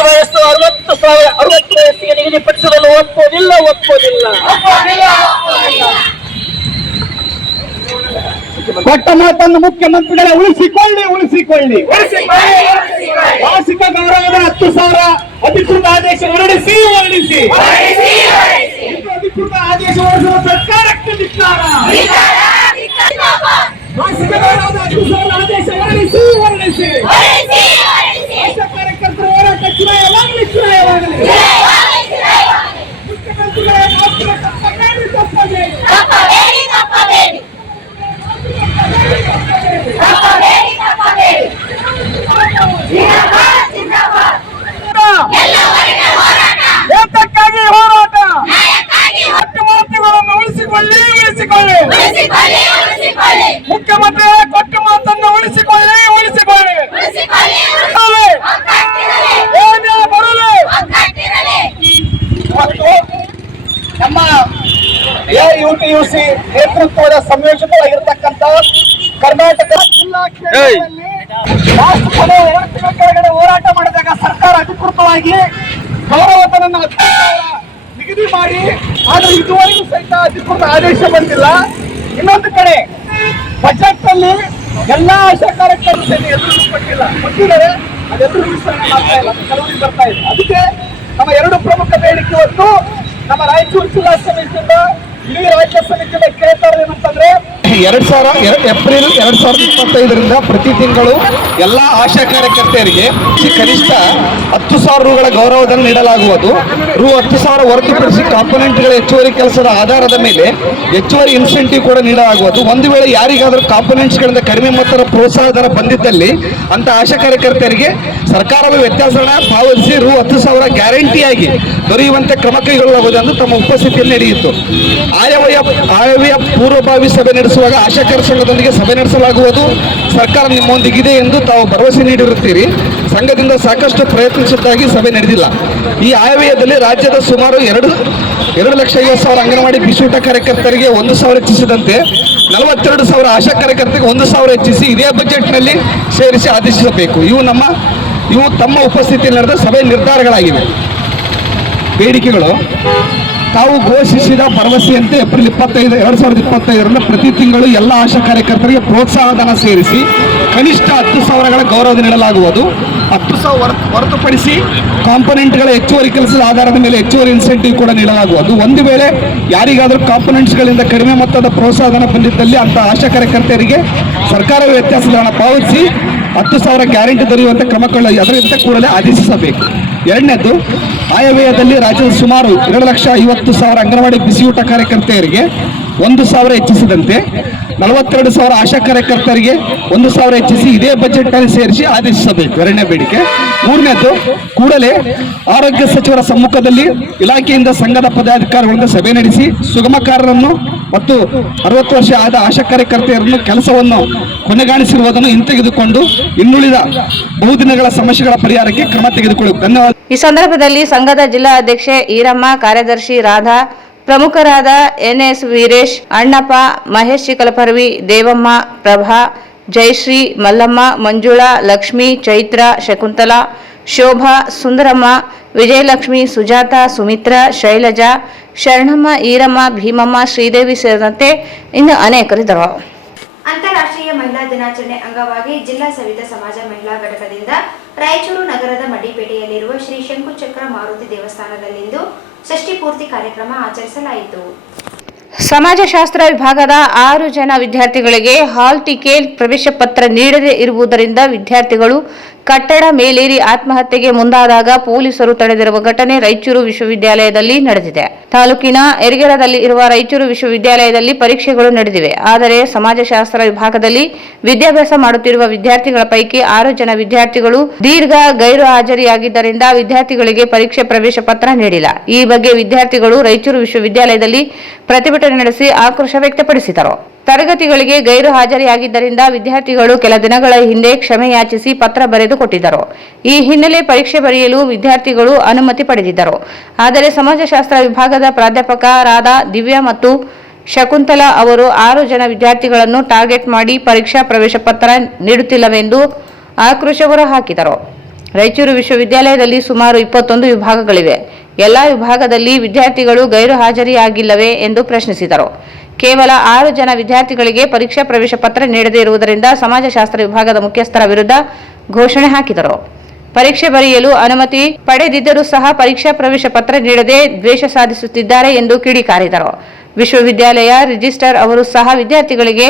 ವಯಸ್ಸು 60 ವಯಸ್ಸಿಗೆ ನಿಗದಿಪಡಿಸಲು ಒಪ್ಪೋದಿಲ್ಲ. ಕೊಟ್ಟ ಮಾತನ್ನು ಮುಖ್ಯಮಂತ್ರಿಗಳೇ ಉಳಿಸಿಕೊಳ್ಳಿ. ವಾರ್ಷಿಕ ಗೌರವದ 10,000 ಅಧಿಕೃತ ಆದೇಶ ಹೊರಡಿಸಿ. ಅಧಿಕೃತ ಆದೇಶ ಹೊರಡಿಸುವ ಸರ್ಕಾರಕ್ಕೆ ಧಿಕ್ಕಾರ. ವಾರ್ಷಿಕ ಗೌರವದ 10,000 ಆದೇಶ ಹೊರಡಿಸಿ. ಆಶಾ ಕಾರ್ಯಕರ್ತರ ಹೋರಾಟ ಚುನಾಯವಾಗಲಿ. ಮುಖ್ಯಮಂತ್ರಿಗಳೇ ತಪ್ಪಬೇಡಿ. ಏತಕ್ಕಾಗಿ ಹೋರಾಟ? ಮುಖ್ಯಮಂತ್ರಿಗಳನ್ನು ಉಳಿಸಿಕೊಳ್ಳಿ. ಮುಖ್ಯಮಂತ್ರಿ ಕೊಟ್ಟ ಮಾತನ್ನು ಉಳಿಸಿಕೊಳ್ಳಿ. ನಮ್ಮ AUTUC ನೇತೃತ್ವದ ಸಂಯೋಜಿತವಾಗಿರ್ತಕ್ಕಂಥ ಕರ್ನಾಟಕ ಜಿಲ್ಲಾ ಕೇಂದ್ರದಲ್ಲಿ ಲಾಸ್ಟ್ ಕೊನೆ 2 ತಿಂಗಳ ಕೆಳಗಡೆ ಹೋರಾಟ ಮಾಡಿದಾಗ ಸರ್ಕಾರ ಅಧಿಕೃತವಾಗಿ ಗೌರವಧನವನ್ನು 10,000 ನಿಗದಿ ಮಾಡಿ, ಆದ್ರೆ ಇದುವರೆಗೂ ಸಹಿತ ಅಧಿಕೃತ ಆದೇಶ ಬಂದಿಲ್ಲ. ಇನ್ನೊಂದು ಕಡೆ ಬಜೆಟ್ ಅಲ್ಲಿ ಎಲ್ಲಾ ಆಶಾ ಕಾರ್ಯಕರ್ತರು ಸಹಿತ ಎಲ್ಲರಿಗೂ ಕೊಟ್ಟಿದ್ದಾರೆ, ಅದೆಲ್ಲರೂ ವಿಸ್ತರಣೆ ಮಾಡ್ತಾ ಇಲ್ಲ, ಕೆಲವರಿಗೆ ಬರ್ತಾ ಇದೆ. ಅದಕ್ಕೆ ನಮ್ಮ ಎರಡು ಪ್ರಮುಖ ಬೇಡಿಕೆ ಹೊತ್ತು ನಮ್ಮ ರಾಯಚೂರು ಜಿಲ್ಲಾ ಸಮಿತಿಯಿಂದ ಇಡೀ ರಾಜ್ಯ ಸಮಿತಿಯಿಂದ ಕೇಳ್ತಾರೆ ಏನಂತಂದ್ರೆ, ಏಪ್ರಿಲ್ 2025ರಿಂದ ಪ್ರತಿ ತಿಂಗಳು ಎಲ್ಲ ಆಶಾ ಕಾರ್ಯಕರ್ತೆಯರಿಗೆ ಕನಿಷ್ಠ 10,000 ರೂಗಳ ಗೌರವಧನ ನೀಡಲಾಗುವುದು. ರು 10,000 ಹೊರತುಪಡಿಸಿ ಕಾಂಪೊನೆಂಟ್ಗಳ ಹೆಚ್ಚುವರಿ ಕೆಲಸದ ಆಧಾರದ ಮೇಲೆ ಹೆಚ್ಚುವರಿ ಇನ್ಸೆಂಟಿವ್ ಕೂಡ ನೀಡಲಾಗುವುದು. ಒಂದು ವೇಳೆ ಯಾರಿಗಾದರೂ ಕಾಂಪೊನೆಂಟ್ಸ್ಗಳಿಂದ ಕಡಿಮೆ ಮೊತ್ತದ ಪ್ರೋತ್ಸಾಹಧನ ಬಂದಿದ್ದಲ್ಲಿ ಅಂತ ಆಶಾ ಕಾರ್ಯಕರ್ತೆಯರಿಗೆ ಸರ್ಕಾರದ ವ್ಯತ್ಯಾಸನ ಪಾವತಿಸಿ ರು 10,000 ಗ್ಯಾರಂಟಿಯಾಗಿ ದೊರೆಯುವಂತೆ ಕ್ರಮ ಕೈಗೊಳ್ಳಲಾಗುವುದು ಎಂದು ತಮ್ಮ ಉಪಸ್ಥಿತಿಯಲ್ಲಿ ನಡೆಯಿತು. ಆಯವ್ಯಯ ಪೂರ್ವಭಾವಿ ಸಭೆ ನಡೆಸುವಾಗ ಆಶಾಕರ ಸಂಘದೊಂದಿಗೆ ಸಭೆ ನಡೆಸಲಾಗುವುದು. ಸರ್ಕಾರ ನಿಮ್ಮೊಂದಿಗಿದೆ ಎಂದು ತಾವು ಭರವಸೆ ನೀಡಿರುತ್ತೀರಿ. ಸಂಘದಿಂದ ಸಾಕಷ್ಟು ಪ್ರಯತ್ನಿಸುತ್ತಾಗಿ ಸಭೆ ನಡೆದಿಲ್ಲ. ಈ ಆಯವ್ಯಯದಲ್ಲಿ ರಾಜ್ಯದ ಸುಮಾರು 2,50,000 ಅಂಗನವಾಡಿ ಬಿಸಿಯೂಟ ಕಾರ್ಯಕರ್ತರಿಗೆ 1,000 ಹೆಚ್ಚಿಸಿದಂತೆ 42,000 ಆಶಾ ಕಾರ್ಯಕರ್ತರಿಗೆ 1,000 ಹೆಚ್ಚಿಸಿ ಇದೇ ಬಜೆಟ್ನಲ್ಲಿ ಸೇರಿಸಿ ಆದೇಶಿಸಬೇಕು. ಇವು ತಮ್ಮ ಉಪಸ್ಥಿತಿಯಲ್ಲಿ ನಡೆದ ಸಭೆ ನಿರ್ಧಾರಗಳಾಗಿವೆ. ಬೇಡಿಕೆಗಳು: ತಾವು ಘೋಷಿಸಿದ ಭರವಸೆಯಂತೆ ಏಪ್ರಿಲ್ 25, 2025ರಿಂದ ಪ್ರತಿ ತಿಂಗಳು ಎಲ್ಲ ಆಶಾ ಕಾರ್ಯಕರ್ತರಿಗೆ ಪ್ರೋತ್ಸಾಹಧನ ಸೇರಿಸಿ ಕನಿಷ್ಠ 10,000ಗಳ ಗೌರವ ನೀಡಲಾಗುವುದು. 10,000 ಹೊರತುಪಡಿಸಿ ಕಾಂಪೊನೆಂಟ್ಗಳ ಹೆಚ್ಚುವರಿ ಕೆಲಸದ ಆಧಾರದ ಮೇಲೆ ಹೆಚ್ಚುವರಿ ಇನ್ಸೆಂಟಿವ್ ಕೂಡ ನೀಡಲಾಗುವುದು. ಒಂದು ವೇಳೆ ಯಾರಿಗಾದರೂ ಕಾಂಪೊನೆಂಟ್ಸ್ಗಳಿಂದ ಕಡಿಮೆ ಮೊತ್ತದ ಪ್ರೋತ್ಸಾಹಧನ ಬಂದಿದ್ದಲ್ಲಿ ಅಂತ ಆಶಾ ಕಾರ್ಯಕರ್ತರಿಗೆ ಸರ್ಕಾರ ವ್ಯತ್ಯಾಸದ ಹಣ ಪಾವತಿಸಿ 10,000 ಗ್ಯಾರಂಟಿ ದೊರೆಯುವಂತೆ ಕ್ರಮ ಅದರಿಂದ ಕೂಡಲೇ ಆದೇಶಿಸಬೇಕು. ಎರಡನೇದು, ಆಯವ್ಯಯದಲ್ಲಿ ರಾಜ್ಯದ ಸುಮಾರು 2,50,000 ಅಂಗನವಾಡಿ ಬಿಸಿಯೂಟ ಕಾರ್ಯಕರ್ತೆಯರಿಗೆ 1,000 ಹೆಚ್ಚಿಸಿದಂತೆ 42,000 ಆಶಾ ಕಾರ್ಯಕರ್ತರಿಗೆ 1,000 ಹೆಚ್ಚಿಸಿ ಇದೇ ಬಜೆಟ್ನಲ್ಲಿ ಸೇರಿಸಿ ಆದೇಶಿಸಬೇಕು. ಎರಡನೇ ಬೇಡಿಕೆ. ಮೂರನೇದು, ಕೂಡಲೇ ಆರೋಗ್ಯ ಸಚಿವರ ಸಮ್ಮುಖದಲ್ಲಿ ಇಲಾಖೆಯಿಂದ ಸಂಘದ ಪದಾಧಿಕಾರಿಗಳಿಂದ ಸಭೆ ನಡೆಸಿ ಸುಗಮಕಾರರನ್ನು ಮತ್ತು 60 ವರ್ಷ ಆದ ಆಶಾ ಕಾರ್ಯಕರ್ತೆಯರನ್ನು ಕೆಲಸವನ್ನು ಕೊನೆಗಾಣಿಸಿರುವುದನ್ನು ಹಿಂತೆಗೆದುಕೊಂಡು ಇನ್ನುಳಿದ ಬಹುದಿನಗಳ ಸಮಸ್ಯೆಗಳ ಪರಿಹಾರಕ್ಕೆ ಕ್ರಮ ತೆಗೆದುಕೊಳ್ಳಬೇಕು. ಧನ್ಯವಾದ. ಈ ಸಂದರ್ಭದಲ್ಲಿ ಸಂಘದ ಜಿಲ್ಲಾ ಅಧ್ಯಕ್ಷೆ ಈರಮ್ಮ, ಕಾರ್ಯದರ್ಶಿ ರಾಧಾ, ಪ್ರಮುಖರಾದ NS ವೀರೇಶ್, ಅಣ್ಣಪ್ಪ, ಮಹೇಶ್ ಚಿಕಲಪರ್ವಿ, ದೇವಮ್ಮ, ಪ್ರಭಾ, ಜಯಶ್ರೀ, ಮಲ್ಲಮ್ಮ, ಮಂಜುಳಾ, ಲಕ್ಷ್ಮಿ, ಚೈತ್ರ, ಶಕುಂತಲಾ, ಶೋಭಾ, ಸುಂದರಮ್ಮ, ವಿಜಯಲಕ್ಷ್ಮಿ, ಸುಜಾತ, ಸುಮಿತ್ರ, ಶೈಲಜಾ, ಶರಣಮ್ಮ, ಈರಮ್ಮ, ಭೀಮಮ್ಮ, ಶ್ರೀದೇವಿ ಸೇರಿದಂತೆ ಇನ್ನು ಅನೇಕರಿದ್ದರು. ಅಂತಾರಾಷ್ಟ್ರೀಯ ಮಹಿಳಾ ದಿನಾಚರಣೆ ಅಂಗವಾಗಿ ಜಿಲ್ಲಾ ಸವಿತಾ ಸಮಾಜ ಮಹಿಳಾ ಘಟಕದಿಂದ ರಾಯಚೂರು ನಗರದ ಮಡ್ಡಿಪೇಟೆಯಲ್ಲಿರುವ ಶ್ರೀ ಶಂಕುಚಕ್ರ ಮಾರುತಿ ದೇವಸ್ಥಾನದಲ್ಲಿಂದು ಷಷ್ಠಿ ಪೂರ್ತಿ ಕಾರ್ಯಕ್ರಮ ಆಚರಿಸಲಾಯಿತು. ಸಮಾಜಶಾಸ್ತ್ರ ವಿಭಾಗದ 6 ಜನ ವಿದ್ಯಾರ್ಥಿಗಳಿಗೆ ಹಾಲ್ ಟಿಕೆಟ್ ಪ್ರವೇಶ ಪತ್ರ ನೀಡದೇ ಇರುವುದರಿಂದ ವಿದ್ಯಾರ್ಥಿಗಳು ಕಟ್ಟಡ ಮೇಲೇರಿ ಆತ್ಮಹತ್ಯೆಗೆ ಮುಂದಾದಾಗ ಪೊಲೀಸರು ತಡೆದಿರುವ ಘಟನೆ ರಾಯಚೂರು ವಿಶ್ವವಿದ್ಯಾಲಯದಲ್ಲಿ ನಡೆದಿದೆ. ತಾಲೂಕಿನ ಯರಗೆರದಲ್ಲಿ ಇರುವ ರಾಯಚೂರು ವಿಶ್ವವಿದ್ಯಾಲಯದಲ್ಲಿ ಪರೀಕ್ಷೆಗಳು ನಡೆದಿವೆ. ಆದರೆ ಸಮಾಜಶಾಸ್ತ್ರ ವಿಭಾಗದಲ್ಲಿ ವಿದ್ಯಾಭ್ಯಾಸ ಮಾಡುತ್ತಿರುವ ವಿದ್ಯಾರ್ಥಿಗಳ ಪೈಕಿ 6 ಜನ ವಿದ್ಯಾರ್ಥಿಗಳು ದೀರ್ಘ ಗೈರು ಹಾಜರಿಯಾಗಿದ್ದರಿಂದ ವಿದ್ಯಾರ್ಥಿಗಳಿಗೆ ಪರೀಕ್ಷೆ ಪ್ರವೇಶ ಪತ್ರ ನೀಡಿಲ್ಲ. ಈ ಬಗ್ಗೆ ವಿದ್ಯಾರ್ಥಿಗಳು ರಾಯಚೂರು ವಿಶ್ವವಿದ್ಯಾಲಯದಲ್ಲಿ ಪ್ರತಿಭಟನೆ ನಡೆಸಿ ಆಕ್ರೋಶ ವ್ಯಕ್ತಪಡಿಸಿದರು. ತರಗತಿಗಳಿಗೆ ಗೈರು ಹಾಜರಿಯಾಗಿದ್ದರಿಂದ ವಿದ್ಯಾರ್ಥಿಗಳು ಕೆಲ ದಿನಗಳ ಹಿಂದೆ ಕ್ಷಮೆ ಯಾಚಿಸಿ ಪತ್ರ ಬರೆದು ಕೊಟ್ಟಿದ್ದರು. ಈ ಹಿನ್ನೆಲೆ ಪರೀಕ್ಷೆ ಬರೆಯಲು ವಿದ್ಯಾರ್ಥಿಗಳು ಅನುಮತಿ ಪಡೆದಿದ್ದರು. ಆದರೆ ಸಮಾಜಶಾಸ್ತ್ರ ವಿಭಾಗದ ಪ್ರಾಧ್ಯಾಪಕರಾದ ದಿವ್ಯಾ ಮತ್ತು ಶಕುಂತಲಾ ಅವರು 6 ಜನ ವಿದ್ಯಾರ್ಥಿಗಳನ್ನು ಟಾರ್ಗೆಟ್ ಮಾಡಿ ಪರೀಕ್ಷಾ ಪ್ರವೇಶ ಪತ್ರ ನೀಡುತ್ತಿಲ್ಲವೆಂದು ಆಕ್ರೋಶ ಹೊರಹಾಕಿದರು. ರಾಯಚೂರು ವಿಶ್ವವಿದ್ಯಾಲಯದಲ್ಲಿ ಸುಮಾರು 21 ವಿಭಾಗಗಳಿವೆ. ಎಲ್ಲಾ ವಿಭಾಗದಲ್ಲಿ ವಿದ್ಯಾರ್ಥಿಗಳು ಗೈರು ಹಾಜರಿಯಾಗಿಲ್ಲವೇ ಎಂದು ಪ್ರಶ್ನಿಸಿದರು. ಕೇವಲ 6 ಜನ ವಿದ್ಯಾರ್ಥಿಗಳಿಗೆ ಪರೀಕ್ಷಾ ಪ್ರವೇಶ ಪತ್ರ ನೀಡದೇ ಇರುವುದರಿಂದ ಸಮಾಜಶಾಸ್ತ್ರ ವಿಭಾಗದ ಮುಖ್ಯಸ್ಥರ ವಿರುದ್ಧ ಘೋಷಣೆ ಹಾಕಿದರು. ಪರೀಕ್ಷೆ ಬರೆಯಲು ಅನುಮತಿ ಪಡೆದಿದ್ದರೂ ಸಹ ಪರೀಕ್ಷಾ ಪ್ರವೇಶ ಪತ್ರ ನೀಡದೆ ದ್ವೇಷ ಸಾಧಿಸುತ್ತಿದ್ದಾರೆ ಎಂದು ಕಿಡಿಕಾರಿದರು. ವಿಶ್ವವಿದ್ಯಾಲಯ ರಿಜಿಸ್ಟ್ರಾರ್ ಅವರು ಸಹ ವಿದ್ಯಾರ್ಥಿಗಳಿಗೆ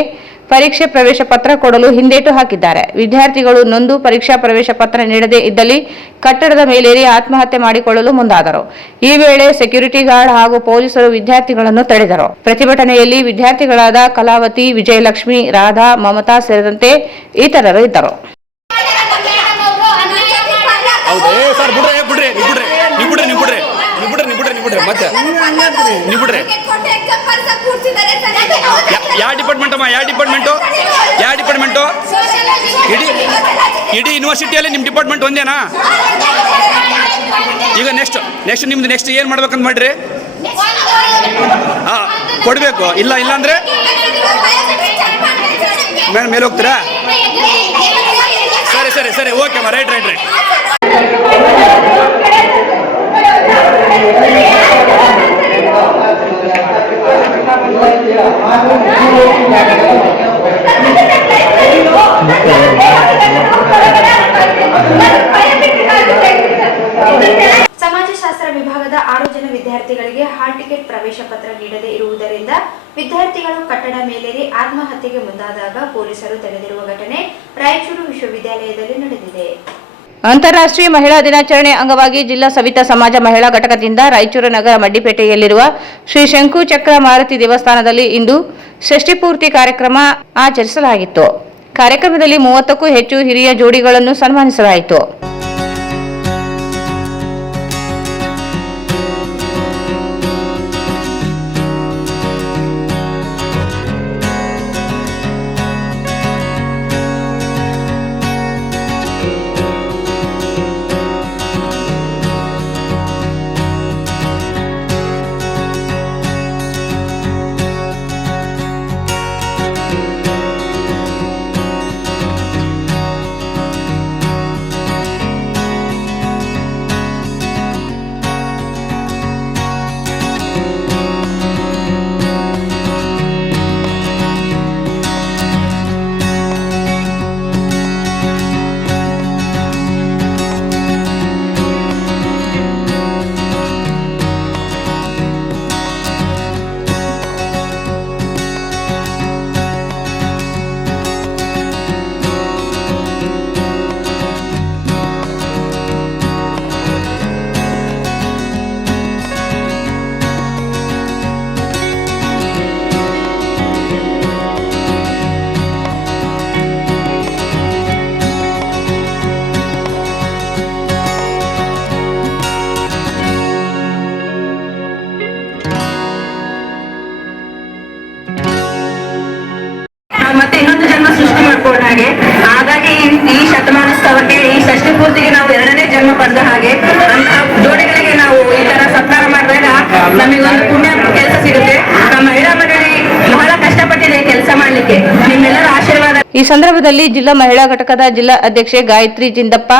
ಪರೀಕ್ಷೆ ಪ್ರವೇಶ ಪತ್ರ ಕೊಡಲು ಹಿಂದೇಟು ಹಾಕಿದ್ದಾರೆ. ವಿದ್ಯಾರ್ಥಿಗಳು ನೊಂದು ಪರೀಕ್ಷಾ ಪ್ರವೇಶ ಪತ್ರ ನೀಡದೇ ಇದ್ದಲ್ಲಿ ಕಟ್ಟಡದ ಮೇಲೇರಿ ಆತ್ಮಹತ್ಯೆ ಮಾಡಿಕೊಳ್ಳಲು ಮುಂದಾದರು. ಈ ವೇಳೆ ಸೆಕ್ಯೂರಿಟಿ ಗಾರ್ಡ್ ಹಾಗೂ ಪೊಲೀಸರು ವಿದ್ಯಾರ್ಥಿಗಳನ್ನು ತಡೆದರು. ಪ್ರತಿಭಟನೆಯಲ್ಲಿ ವಿದ್ಯಾರ್ಥಿಗಳಾದ ಕಲಾವತಿ, ವಿಜಯಲಕ್ಷ್ಮಿ, ರಾಧಾ, ಮಮತಾ ಸೇರಿದಂತೆ ಇತರರು ಇದ್ದರು. ಯಾವ ಡಿಪಾರ್ಟ್ಮೆಂಟು ಇಡೀ ಯೂನಿವರ್ಸಿಟಿಯಲ್ಲಿ ನಿಮ್ಮ ಡಿಪಾರ್ಟ್ಮೆಂಟ್ ಒಂದೇನಾ? ಈಗ ನೆಕ್ಸ್ಟ್ ನಿಮ್ದು ನೆಕ್ಸ್ಟ್ ಏನು ಮಾಡ್ಬೇಕಂತ ಮಾಡ್ರಿ? ಕೊಡಬೇಕು. ಇಲ್ಲ ಅಂದ್ರೆ ಮೇಲೆ ಹೋಗ್ತೀರಾ? ಸರಿ ಓಕೆ ಅಮ್ಮ, ರೈಟ್ ಸಮಾಜಶಾಸ್ತ್ರ ವಿಭಾಗದ 6 ಜನ ವಿದ್ಯಾರ್ಥಿಗಳಿಗೆ ಹಾಲ್ ಟಿಕೆಟ್ ಪ್ರವೇಶ ಪತ್ರ ನೀಡದೇ ಇರುವುದರಿಂದ ವಿದ್ಯಾರ್ಥಿಗಳು ಕಟ್ಟಡ ಮೇಲೇರಿ ಆತ್ಮಹತ್ಯೆಗೆ ಮುಂದಾದಾಗ ಪೊಲೀಸರು ತಡೆದಿರುವ ಘಟನೆ ರಾಯಚೂರು ವಿಶ್ವವಿದ್ಯಾಲಯದಲ್ಲಿ ನಡೆದಿದೆ. ಅಂತಾರಾಷ್ಟ್ರೀಯ ಮಹಿಳಾ ದಿನಾಚರಣೆ ಅಂಗವಾಗಿ ಜಿಲ್ಲಾ ಸವಿತಾ ಸಮಾಜ ಮಹಿಳಾ ಘಟಕದಿಂದ ರಾಯಚೂರು ನಗರ ಮಡ್ಡಿಪೇಟೆಯಲ್ಲಿರುವ ಶ್ರೀ ಶಂಕು ಚಕ್ರ ಮಾರುತಿ ದೇವಸ್ಥಾನದಲ್ಲಿ ಇಂದು ಷಷ್ಠಿಪೂರ್ತಿ ಕಾರ್ಯಕ್ರಮ ಆಚರಿಸಲಾಗಿತ್ತು. ಕಾರ್ಯಕ್ರಮದಲ್ಲಿ 30ಕ್ಕೂ ಹೆಚ್ಚು ಹಿರಿಯ ಜೋಡಿಗಳನ್ನು ಸನ್ಮಾನಿಸಲಾಯಿತು. ಮತ್ತೆ ಇನ್ನೊಂದು ಜನ್ಮ ಸೃಷ್ಟಿ ಮಾಡ್ಕೊಂಡ ಹಾಗೆ, ಹಾಗಾಗಿ ಈ ಶತಮಾನೋತ್ಸವಕ್ಕೆ ಈ ಷಷ್ಠಿ ಪೂರ್ತಿಗೆ ನಾವು 2ನೇ ಜನ್ಮ ಪಡೆದ ಹಾಗೆ ಅಂತ ಜೋಡಿಗಳಿಗೆ ನಾವು ಈ ತರ ಸತ್ಕಾರ ಮಾಡಿದಾಗ ನಮಗೊಂದು ಪುಣ್ಯ ಕೆಲಸ ಸಿಗುತ್ತೆ. ನಮ್ಮ ಮಹಿಳಾ ಮಂಡಳಿ ಬಹಳ ಕಷ್ಟಪಟ್ಟಿದೆ ಕೆಲಸ ಮಾಡ್ಲಿಕ್ಕೆ. ನಿಮ್ಮೆಲ್ಲರ ಆಶೀರ್ವಾದ. ಈ ಸಂದರ್ಭದಲ್ಲಿ ಜಿಲ್ಲಾ ಮಹಿಳಾ ಘಟಕದ ಜಿಲ್ಲಾ ಅಧ್ಯಕ್ಷೆ ಗಾಯತ್ರಿ ಜಿಂದಪ್ಪ,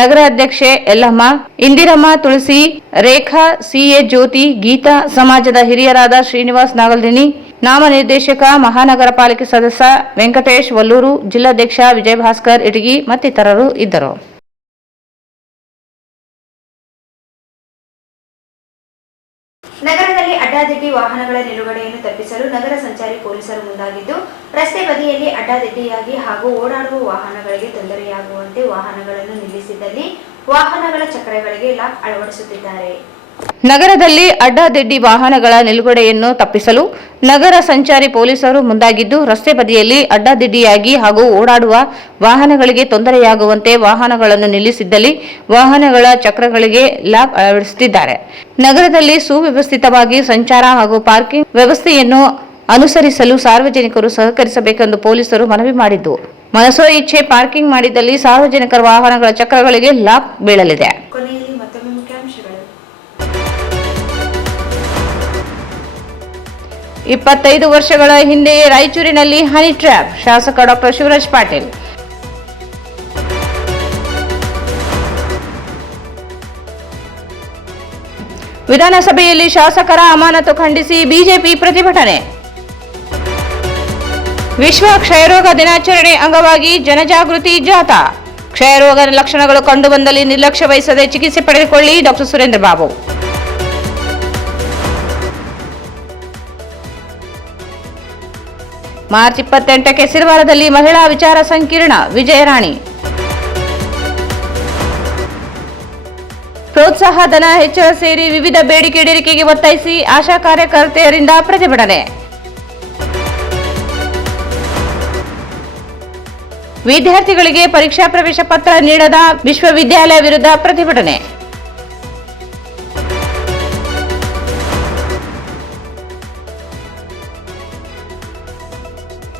ನಗರ ಅಧ್ಯಕ್ಷೆ ಯಲ್ಲಮ್ಮ, ಇಂದಿರಮ್ಮ, ತುಳಸಿ, ರೇಖಾ, ಸಿಎ ಜ್ಯೋತಿ, ಗೀತಾ, ಸಮಾಜದ ಹಿರಿಯರಾದ ಶ್ರೀನಿವಾಸ್ ನಾಗಲ್ದಿನಿ, ನಾಮನಿರ್ದೇಶಕ ಮಹಾನಗರ ಪಾಲಿಕೆ ಸದಸ್ಯ ವೆಂಕಟೇಶ್ ವಲ್ಲೂರು, ಜಿಲ್ಲಾಧ್ಯಕ್ಷ ವಿಜಯ ಭಾಸ್ಕರ್ ಇಟಗಿ ಮತ್ತಿತರರು ಇದ್ದರು. ನಗರದಲ್ಲಿ ಅಡ್ಡಾದಿಡ್ಡಿ ವಾಹನಗಳ ನಿಲುಗಡೆಯನ್ನು ತಪ್ಪಿಸಲು ನಗರ ಸಂಚಾರಿ ಪೊಲೀಸರು ಮುಂದಾಗಿದ್ದು, ರಸ್ತೆ ಬದಿಯಲ್ಲಿ ಅಡ್ಡಾದಿಡ್ಡಿಯಾಗಿ ಹಾಗೂ ಓಡಾಡುವ ವಾಹನಗಳಿಗೆ ತೊಂದರೆಯಾಗುವಂತೆ ವಾಹನಗಳನ್ನು ನಿಲ್ಲಿಸಿದಲ್ಲಿ ವಾಹನಗಳ ಚಕ್ರಗಳಿಗೆ ಲಾಕ್ ಅಳವಡಿಸುತ್ತಿದ್ದಾರೆ. ನಗರದಲ್ಲಿ ಅಡ್ಡಾದಿಡ್ಡಿ ವಾಹನಗಳ ನಿಲುಗಡೆಯನ್ನು ತಪ್ಪಿಸಲು ನಗರ ಸಂಚಾರಿ ಪೊಲೀಸರು ಮುಂದಾಗಿದ್ದು, ರಸ್ತೆ ಬದಿಯಲ್ಲಿ ಅಡ್ಡಾದಿಡ್ಡಿಯಾಗಿ ಹಾಗೂ ಓಡಾಡುವ ವಾಹನಗಳಿಗೆ ತೊಂದರೆಯಾಗುವಂತೆ ವಾಹನಗಳನ್ನು ನಿಲ್ಲಿಸಿದ್ದಲ್ಲಿ ವಾಹನಗಳ ಚಕ್ರಗಳಿಗೆ ಲಾಕ್ ಅಳವಡಿಸುತ್ತಿದ್ದಾರೆ. ನಗರದಲ್ಲಿ ಸುವ್ಯವಸ್ಥಿತವಾಗಿ ಸಂಚಾರ ಹಾಗೂ ಪಾರ್ಕಿಂಗ್ ವ್ಯವಸ್ಥೆಯನ್ನು ಅನುಸರಿಸಲು ಸಾರ್ವಜನಿಕರು ಸಹಕರಿಸಬೇಕೆಂದು ಪೊಲೀಸರು ಮನವಿ ಮಾಡಿದ್ದು, ಮನಸೋ ಇಚ್ಛೆ ಪಾರ್ಕಿಂಗ್ ಮಾಡಿದ್ದಲ್ಲಿ ಸಾರ್ವಜನಿಕರ ವಾಹನಗಳ ಚಕ್ರಗಳಿಗೆ ಲಾಕ್ ಬೀಳಲಿದೆ. 25 ವರ್ಷಗಳ ಹಿಂದೆ ರಾಯಚೂರಿನಲ್ಲಿ ಹನಿ ಟ್ರ್ಯಾಪ್, ಶಾಸಕ ಡಾಕ್ಟರ್ ಶಿವರಾಜ್ ಪಾಟೀಲ್. ವಿಧಾನಸಭೆಯಲ್ಲಿ ಶಾಸಕರ ಅಮಾನತು ಖಂಡಿಸಿ ಬಿಜೆಪಿ ಪ್ರತಿಭಟನೆ. ವಿಶ್ವ ಕ್ಷಯರೋಗ ದಿನಾಚರಣೆ ಅಂಗವಾಗಿ ಜನಜಾಗೃತಿ ಜಾಥಾ. ಕ್ಷಯರೋಗ ಲಕ್ಷಣಗಳು ಕಂಡುಬಂದಲ್ಲಿ ನಿರ್ಲಕ್ಷ್ಯ ವಹಿಸದೆ ಚಿಕಿತ್ಸೆ ಪಡೆದುಕೊಳ್ಳಿ, ಡಾಕ್ಟರ್ ಸುರೇಂದ್ರ ಬಾಬು. ಮಾರ್ಚ್ 28ಕ್ಕೆ ಸಿರವಾರದಲ್ಲಿ ಮಹಿಳಾ ವಿಚಾರ ಸಂಕಿರಣ, ವಿಜಯರಾಣಿ. ಪ್ರೋತ್ಸಾಹ ಧನ ಹೆಚ್ಚಳ ಸೇರಿ ವಿವಿಧ ಬೇಡಿಕೆ ಈಡೇರಿಕೆಗೆ ಒತ್ತಾಯಿಸಿ ಆಶಾ ಕಾರ್ಯಕರ್ತೆಯರಿಂದ ಪ್ರತಿಭಟನೆ. ವಿದ್ಯಾರ್ಥಿಗಳಿಗೆ ಪರೀಕ್ಷಾ ಪ್ರವೇಶ ಪತ್ರ ನೀಡದ ವಿಶ್ವವಿದ್ಯಾಲಯ ವಿರುದ್ಧ ಪ್ರತಿಭಟನೆ.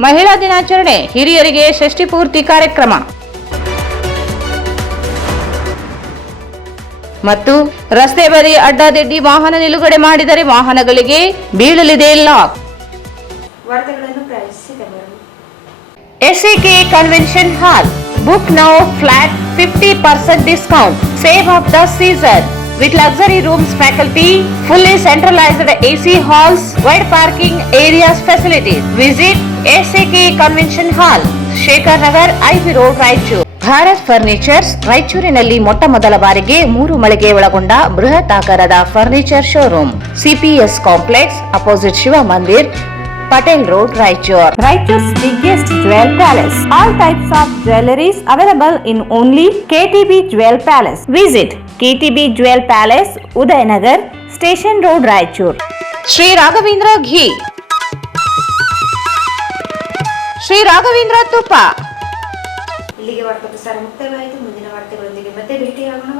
ಮಹಿಳಾ ದಿನಾಚರಣೆ, ಹಿರಿಯರಿಗೆ ಷಷ್ಠಿ ಪೂರ್ತಿ ಕಾರ್ಯಕ್ರಮ ಮತ್ತು ರಸ್ತೆ ಬದಿ ಅಡ್ಡಾದಿಡ್ಡಿ ವಾಹನ ನಿಲುಗಡೆ ಮಾಡಿದರೆ ವಾಹನಗಳಿಗೆ ಬೀಳಲಿದೆ lock. SAK Convention Hall. Book now, flat 50% discount. Save of the season. with luxury rooms, faculty, fully centralized AC halls, wide parking areas facilities. Visit SAK Convention Hall, Shekhar Nagar, IV Road, Raichur. Bharat furnitures ರಾಯಚೂರಿನಲ್ಲಿ ಮೊಟ್ಟ ಮೊದಲ ಬಾರಿಗೆ 3 ಮಳಿಗೆ ಒಳಗೊಂಡ ಬೃಹತ್ ಆಕಾರದ furniture showroom. CPS complex opposite Shiva Mandir, Patel road, Raichur. Raichur's biggest jewel palace. All types of jewelries available in only KTB Jewel Palace. Visit KTB Jewel Palace, Udayanagar, Station Road, Raichur. Shri Raghavendra ghee, Shri Raghavendra ತುಪ್ಪ. ಇಲ್ಲಿಗೆ ವಾರ್ತಾ ಪ್ರಸಾರ ಮುಕ್ತಾಯವಾಯಿತು. ಮುಂದಿನ ವಾರ್ತೆಗಳೊಂದಿಗೆ ಮತ್ತೆ ಭೇಟಿಯಾಗೋಣ.